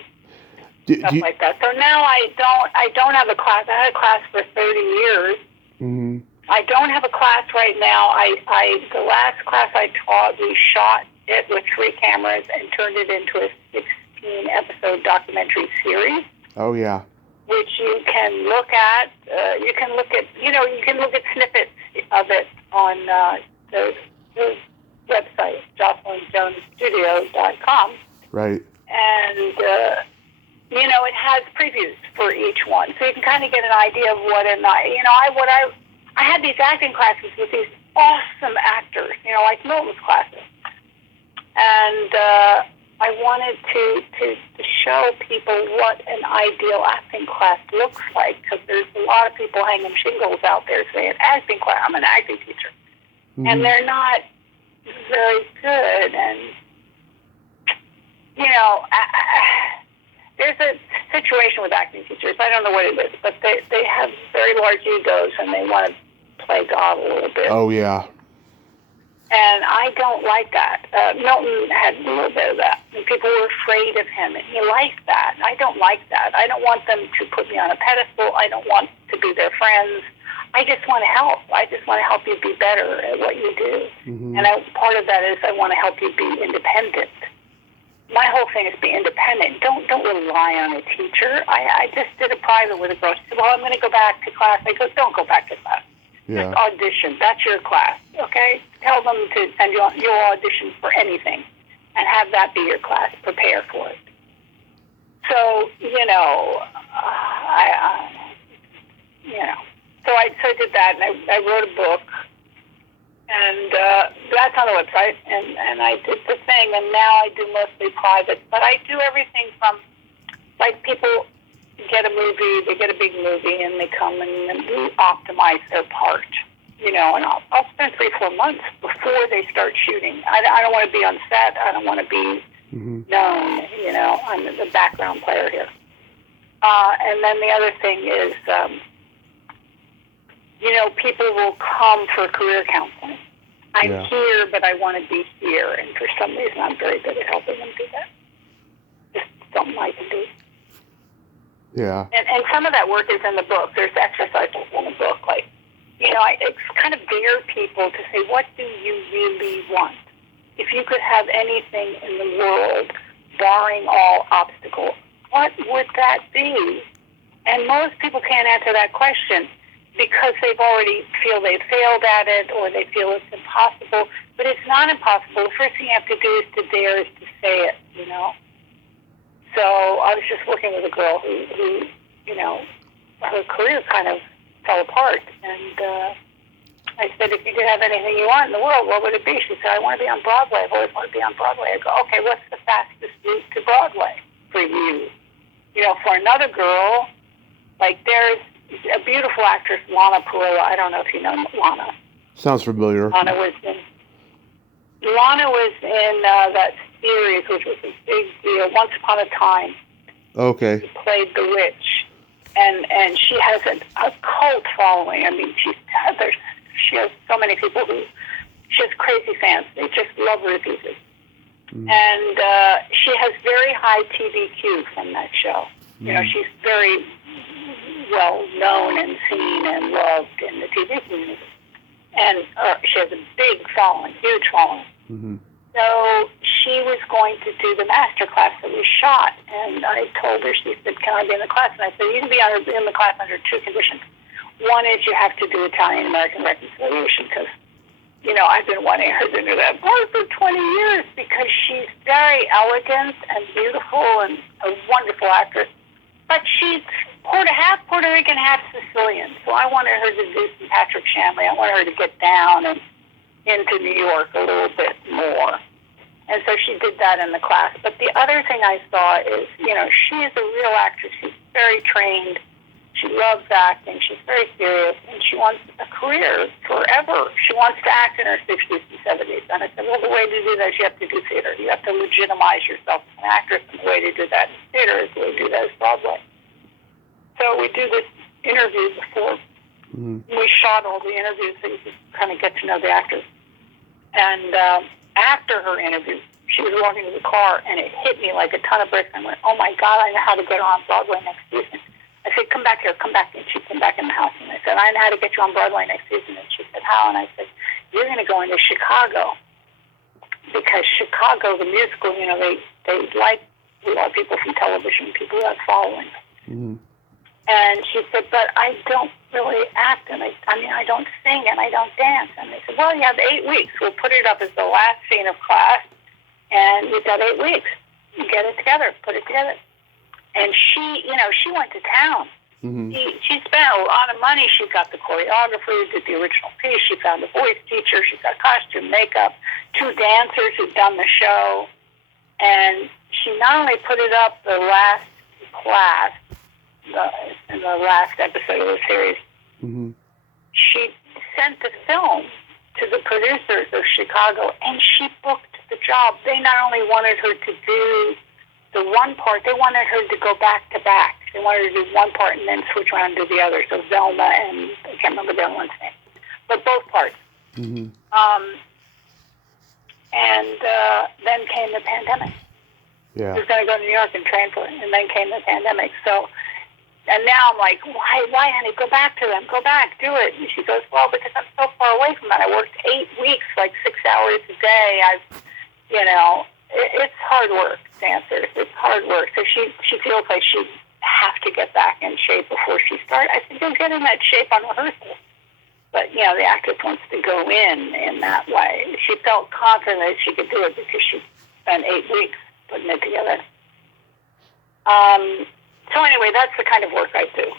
stuff like that. So now I don't have a class. I had a class for 30 years. I don't have a class right now. The last class I taught, we shot it with 3 cameras and turned it into a 16-episode documentary series. Oh yeah. Which you can look at. You can look at snippets of it on the website, JocelynJonesStudios.com. Right. And it has previews for each one, so you can kind of get an idea of what I had these acting classes with these awesome actors, like Milton's classes. And I wanted to show people what an ideal acting class looks like, because there's a lot of people hanging shingles out there saying, acting class, I'm an acting teacher. And they're not very good. And, there's a situation with acting teachers, I don't know what it is, but they have very large egos, and they want to play God a little bit. Oh, yeah. And I don't like that. Milton had a little bit of that. And people were afraid of him, and he liked that. I don't like that. I don't want them to put me on a pedestal. I don't want to be their friends. I just want to help. I just want to help you be better at what you do. Mm-hmm. And part of that is I want to help you be independent. My whole thing is be independent. Don't rely on a teacher. I just did a private with a girl. She said, well, I'm going to go back to class. I go, don't go back to class. Yeah. Just audition. That's your class, okay? Tell them to, and you'll audition for anything and have that be your class. Prepare for it. So, So I did that, and I wrote a book, and that's on the website, and I did the thing, and now I do mostly private, but I do everything from, like, people get a movie, they get a big movie, and they come and we optimize their part, and I'll spend 3-4 months before they start shooting. I don't want to be on set. I don't want to be known, I'm the background player here. And then the other thing is, people will come for career counseling. I'm here, but I want to be here, and for some reason I'm very good at helping them do that. Just something I can do. Yeah. And some of that work is in the book. There's exercises in the book. Like, it's kind of dare people to say, what do you really want? If you could have anything in the world, barring all obstacles, what would that be? And most people can't answer that question because they've already feel they've failed at it or they feel it's impossible. But it's not impossible. The first thing you have to do is to dare, is to say it, So I was just working with a girl who her career kind of fell apart. And I said, if you could have anything you want in the world, what would it be? She said, I want to be on Broadway. I've always wanted to be on Broadway. I go, okay, what's the fastest route to Broadway for you? For another girl, like there's a beautiful actress, Lana Parrilla. I don't know if you know Lana. Sounds familiar. Lana was in that series, which was a big deal, Once Upon a Time. Okay. She played the witch. And she has a cult following. I mean, she has so many people she has crazy fans. They just love her to pieces. And she has very high TVQ from that show. She's very well known and seen and loved in the TV community. And she has a big following, huge following. Mm-hmm. So she was going to do the master class that we shot. And I told her, she said, can I be in the class? And I said, you can be in the class under 2 conditions. One is you have to do Italian-American reconciliation because, I've been wanting her to do that for 20 years because she's very elegant and beautiful and a wonderful actress. But she's half Puerto Rican, half Sicilian. So I wanted her to do some Patrick Shanley. I wanted her to get down and into New York a little bit more. And so she did that in the class. But the other thing I saw is, she is a real actress. She's very trained. She loves acting. She's very serious. And she wants a career forever. She wants to act in her 60s and 70s. And I said, well, the way to do that is you have to do theater. You have to legitimize yourself as an actress. And the way to do that in theater is the way to do that is Broadway. So we do this interview before. We shot all the interviews so you could kind of get to know the actors. And after her interview, she was walking to the car, and it hit me like a ton of bricks. I went, oh, my God, I know how to get her on Broadway next season. I said, come back here, come back. And she came back in the house, and I said, I know how to get you on Broadway next season. And she said, how? And I said, you're going to go into Chicago. Because Chicago, the musical, they like a lot of people from television, people who have followings. Mm-hmm. And she said, but I don't really act, and I don't sing, and I don't dance. And they said, well, you have 8 weeks. We'll put it up as the last scene of class, and you've got 8 weeks. You get it together, put it together. And she went to town. Mm-hmm. She spent a lot of money. She got the choreographer, did the original piece. She found a voice teacher. She got costume, makeup, 2 dancers who'd done the show. And she not only put it up the last class, in the last episode of the series, she sent the film to the producers of Chicago, and she booked the job. They not only wanted her to do the one part, they wanted her to go back to back. They wanted her to do one part and then switch around and do the other. So Velma and I can't remember the other one's name, but both parts. Mm-hmm. And then came the pandemic. Yeah. She was going to go to New York and train for it, and then came the pandemic. So And now I'm like, why, honey? Go back to them. Go back. Do it. And she goes, well, because I'm so far away from that. I worked 8 weeks, like 6 hours a day. It's hard work, dancers. It's hard work. So she feels like she have to get back in shape before she starts. I said, you'll get in that shape on rehearsal. But, the actress wants to go in that way. She felt confident that she could do it because she spent 8 weeks putting it together. So anyway, that's the kind of work I do.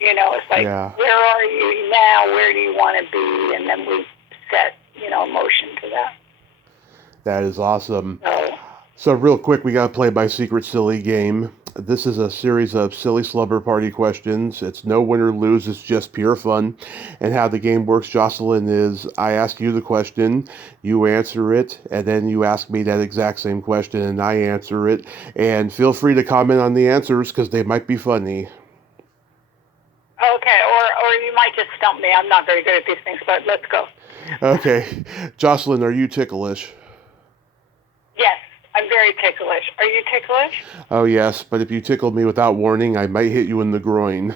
It's like, Where are you now? Where do you want to be? And then we set, motion to that. That is awesome. So real quick, we got to play my secret silly game. This is a series of silly slumber party questions. It's no win or lose. It's just pure fun. And how the game works, Jocelyn, is I ask you the question, you answer it, and then you ask me that exact same question, and I answer it. And feel free to comment on the answers because they might be funny. Okay, or you might just stump me. I'm not very good at these things, but let's go. Okay. Jocelyn, are you ticklish? Yes. I'm very ticklish. Are you ticklish? Oh, yes, but if you tickle me without warning, I might hit you in the groin.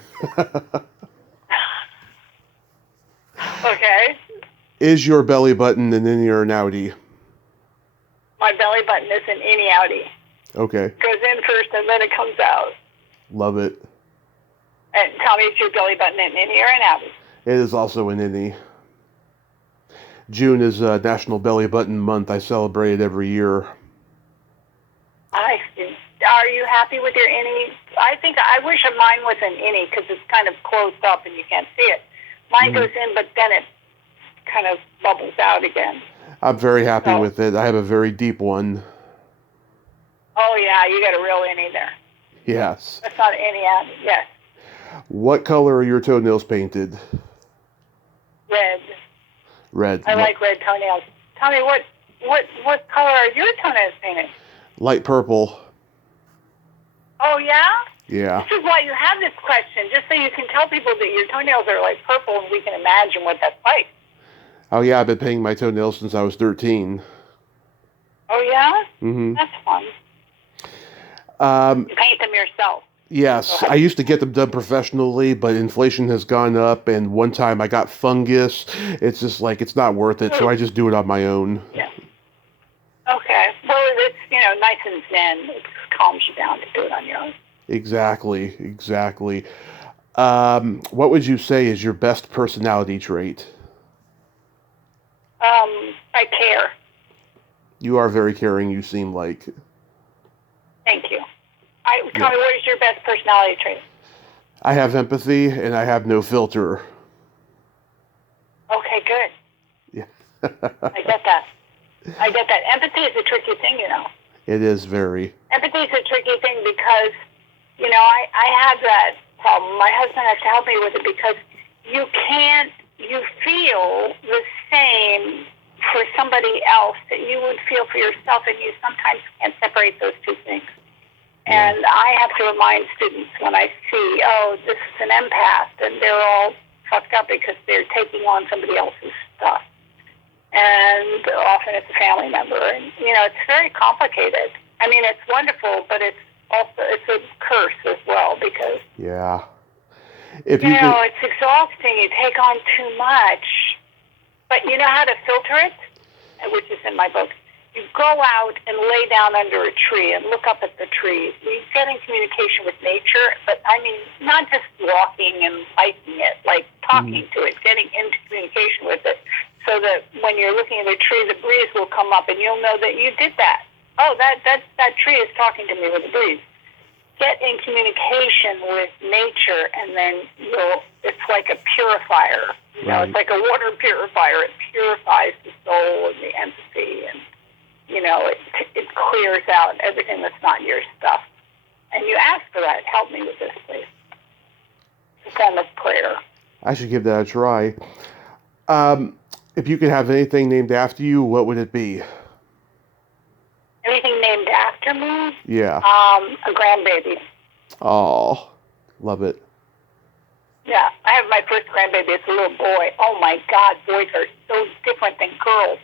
Okay. Is your belly button an innie or an outie? My belly button is an innie outie. Okay. It goes in first and then it comes out. Love it. And Tommy, is your belly button an innie or an outie? It is also an innie. June is National Belly Button Month. I celebrate it every year. I see. Are you happy with your innie? I wish mine was an innie because it's kind of closed up and you can't see it. Mine goes in, but then it kind of bubbles out again. I'm very happy with it. I have a very deep one. Oh, yeah, you got a real innie there. Yes. That's not an innie out. Yes. What color are your toenails painted? Red. Red. I like red toenails. Tell me, what color are your toenails painted? Light purple. Oh, yeah? Yeah. This is why you have this question, just so you can tell people that your toenails are like purple and we can imagine what that's like. Oh, yeah, I've been painting my toenails since I was 13. Oh, yeah? Mm-hmm. That's fun. You paint them yourself? Yes. I used to get them done professionally, but inflation has gone up, and one time I got fungus. It's just like, it's not worth it, so I just do it on my own. Yeah. Okay. Well, it's, nice and zen. It calms you down to do it on your own. Exactly. What would you say is your best personality trait? I care. You are very caring, you seem like. Thank you. Tell me, what is your best personality trait? I have empathy, and I have no filter. Okay, good. Yeah. I get that. Empathy is a tricky thing, It is very. Empathy is a tricky thing because, I have that problem. My husband has to help me with it because you feel the same for somebody else that you would feel for yourself, and you sometimes can't separate those two things. And I have to remind students when I see, this is an empath, and they're all fucked up because they're taking on somebody else's stuff. And often it's a family member. And, it's very complicated. I mean, it's wonderful, but it's a curse as well because, yeah. It's exhausting. You take on too much. But you know how to filter it, which is in my book. You go out and lay down under a tree and look up at the trees. You get in communication with nature, but I mean, not just walking and liking it, like talking to it, getting into communication with it, so that when you're looking at a tree, the breeze will come up and you'll know that you did that. Oh, that tree is talking to me with the breeze. Get in communication with nature, and then it's like a purifier. It's like a water purifier. It purifies the soul and the empathy, and it clears out everything that's not your stuff. And you ask for that. Help me with this, please. It's a form of prayer. I should give that a try. If you could have anything named after you, what would it be? Anything named after me? Yeah. A grandbaby. Oh, love it. Yeah, I have my first grandbaby. It's a little boy. Oh, my God, boys are so different than girls.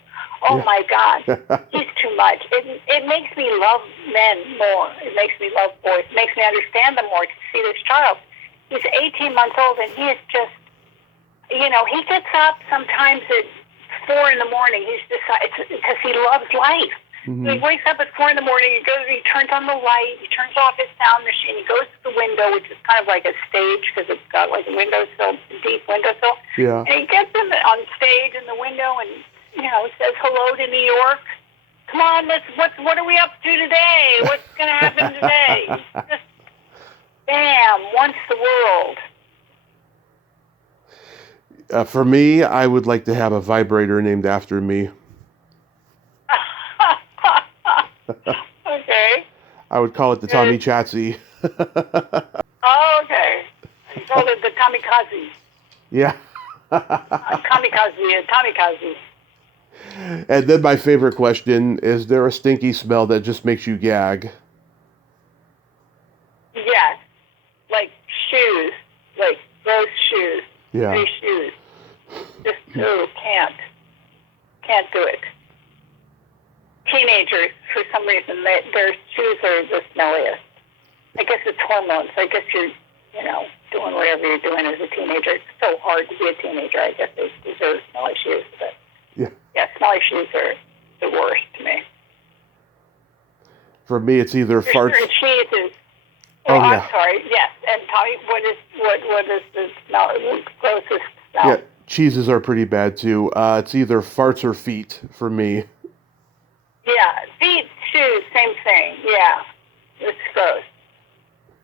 Oh, my God, he's too much. It makes me love men more. It makes me love boys. It makes me understand them more to see this child. He's 18 months old, and he is just, he gets up sometimes at 4 in the morning. He's decided because he loves life. Mm-hmm. So he wakes up at 4 in the morning. He turns on the light. He turns off his sound machine. He goes to the window, which is kind of like a stage because it's got like a windowsill, deep windowsill. Yeah. And he gets in on stage in the window and says hello to New York. Come on, what are we up to today? What's going to happen today? Just bam, once the world. For me, I would like to have a vibrator named after me. Okay. I would call it the Tommy Chatsy. Oh, okay. You called it the Kamikaze. Yeah. Kamikaze. And then my favorite question, is there a stinky smell that just makes you gag? Yes. Like shoes. Like those shoes. Yeah. These shoes. Just, can't do it. Teenagers, for some reason, their shoes are the smelliest. I guess it's hormones. I guess you're, doing whatever you're doing as a teenager. It's so hard to be a teenager. I guess they deserve smelly shoes. But yeah, smelly shoes are the worst to me. For me, it's either farts. Cheeses. Oh, yeah. I'm sorry. Yes. And Tommy, what is the smell? The grossest smell? Yeah, cheeses are pretty bad too. It's either farts or feet for me. Yeah, feet, shoes, same thing. Yeah, it's gross.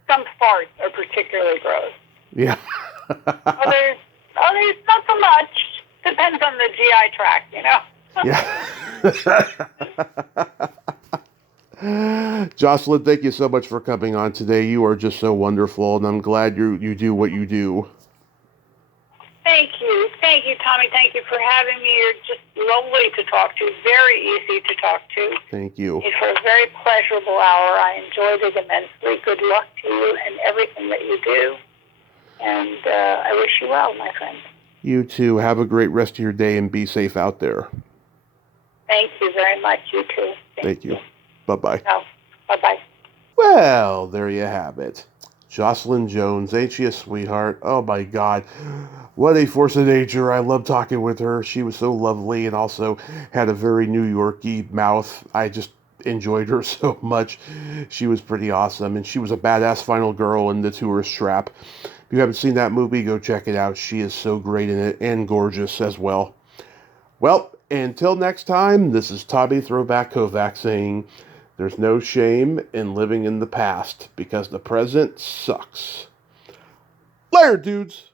Some farts are particularly gross. Yeah. others not so much. Depends on the GI tract, Yeah. Jocelyn, thank you so much for coming on today. You are just so wonderful, and I'm glad you do what you do. Thank you, Tommy. Thank you for having me. You're just lovely to talk to. Very easy to talk to. Thank you. For a very pleasurable hour. I enjoyed it immensely. Good luck to you and everything that you do. And I wish you well, my friend. You too. Have a great rest of your day and be safe out there. Thank you very much. You too. Thank you. Bye-bye. Oh, bye-bye. Well, there you have it. Jocelyn Jones, ain't she a sweetheart? Oh my God. What a force of nature. I love talking with her. She was so lovely and also had a very New York-y mouth. I just enjoyed her so much. She was pretty awesome, and she was a badass final girl in The Tourist Trap. If you haven't seen that movie, go check it out. She is so great in it and gorgeous as well. Well, until next time, this is Tommy Throwback Kovac saying, there's no shame in living in the past because the present sucks. Later, dudes.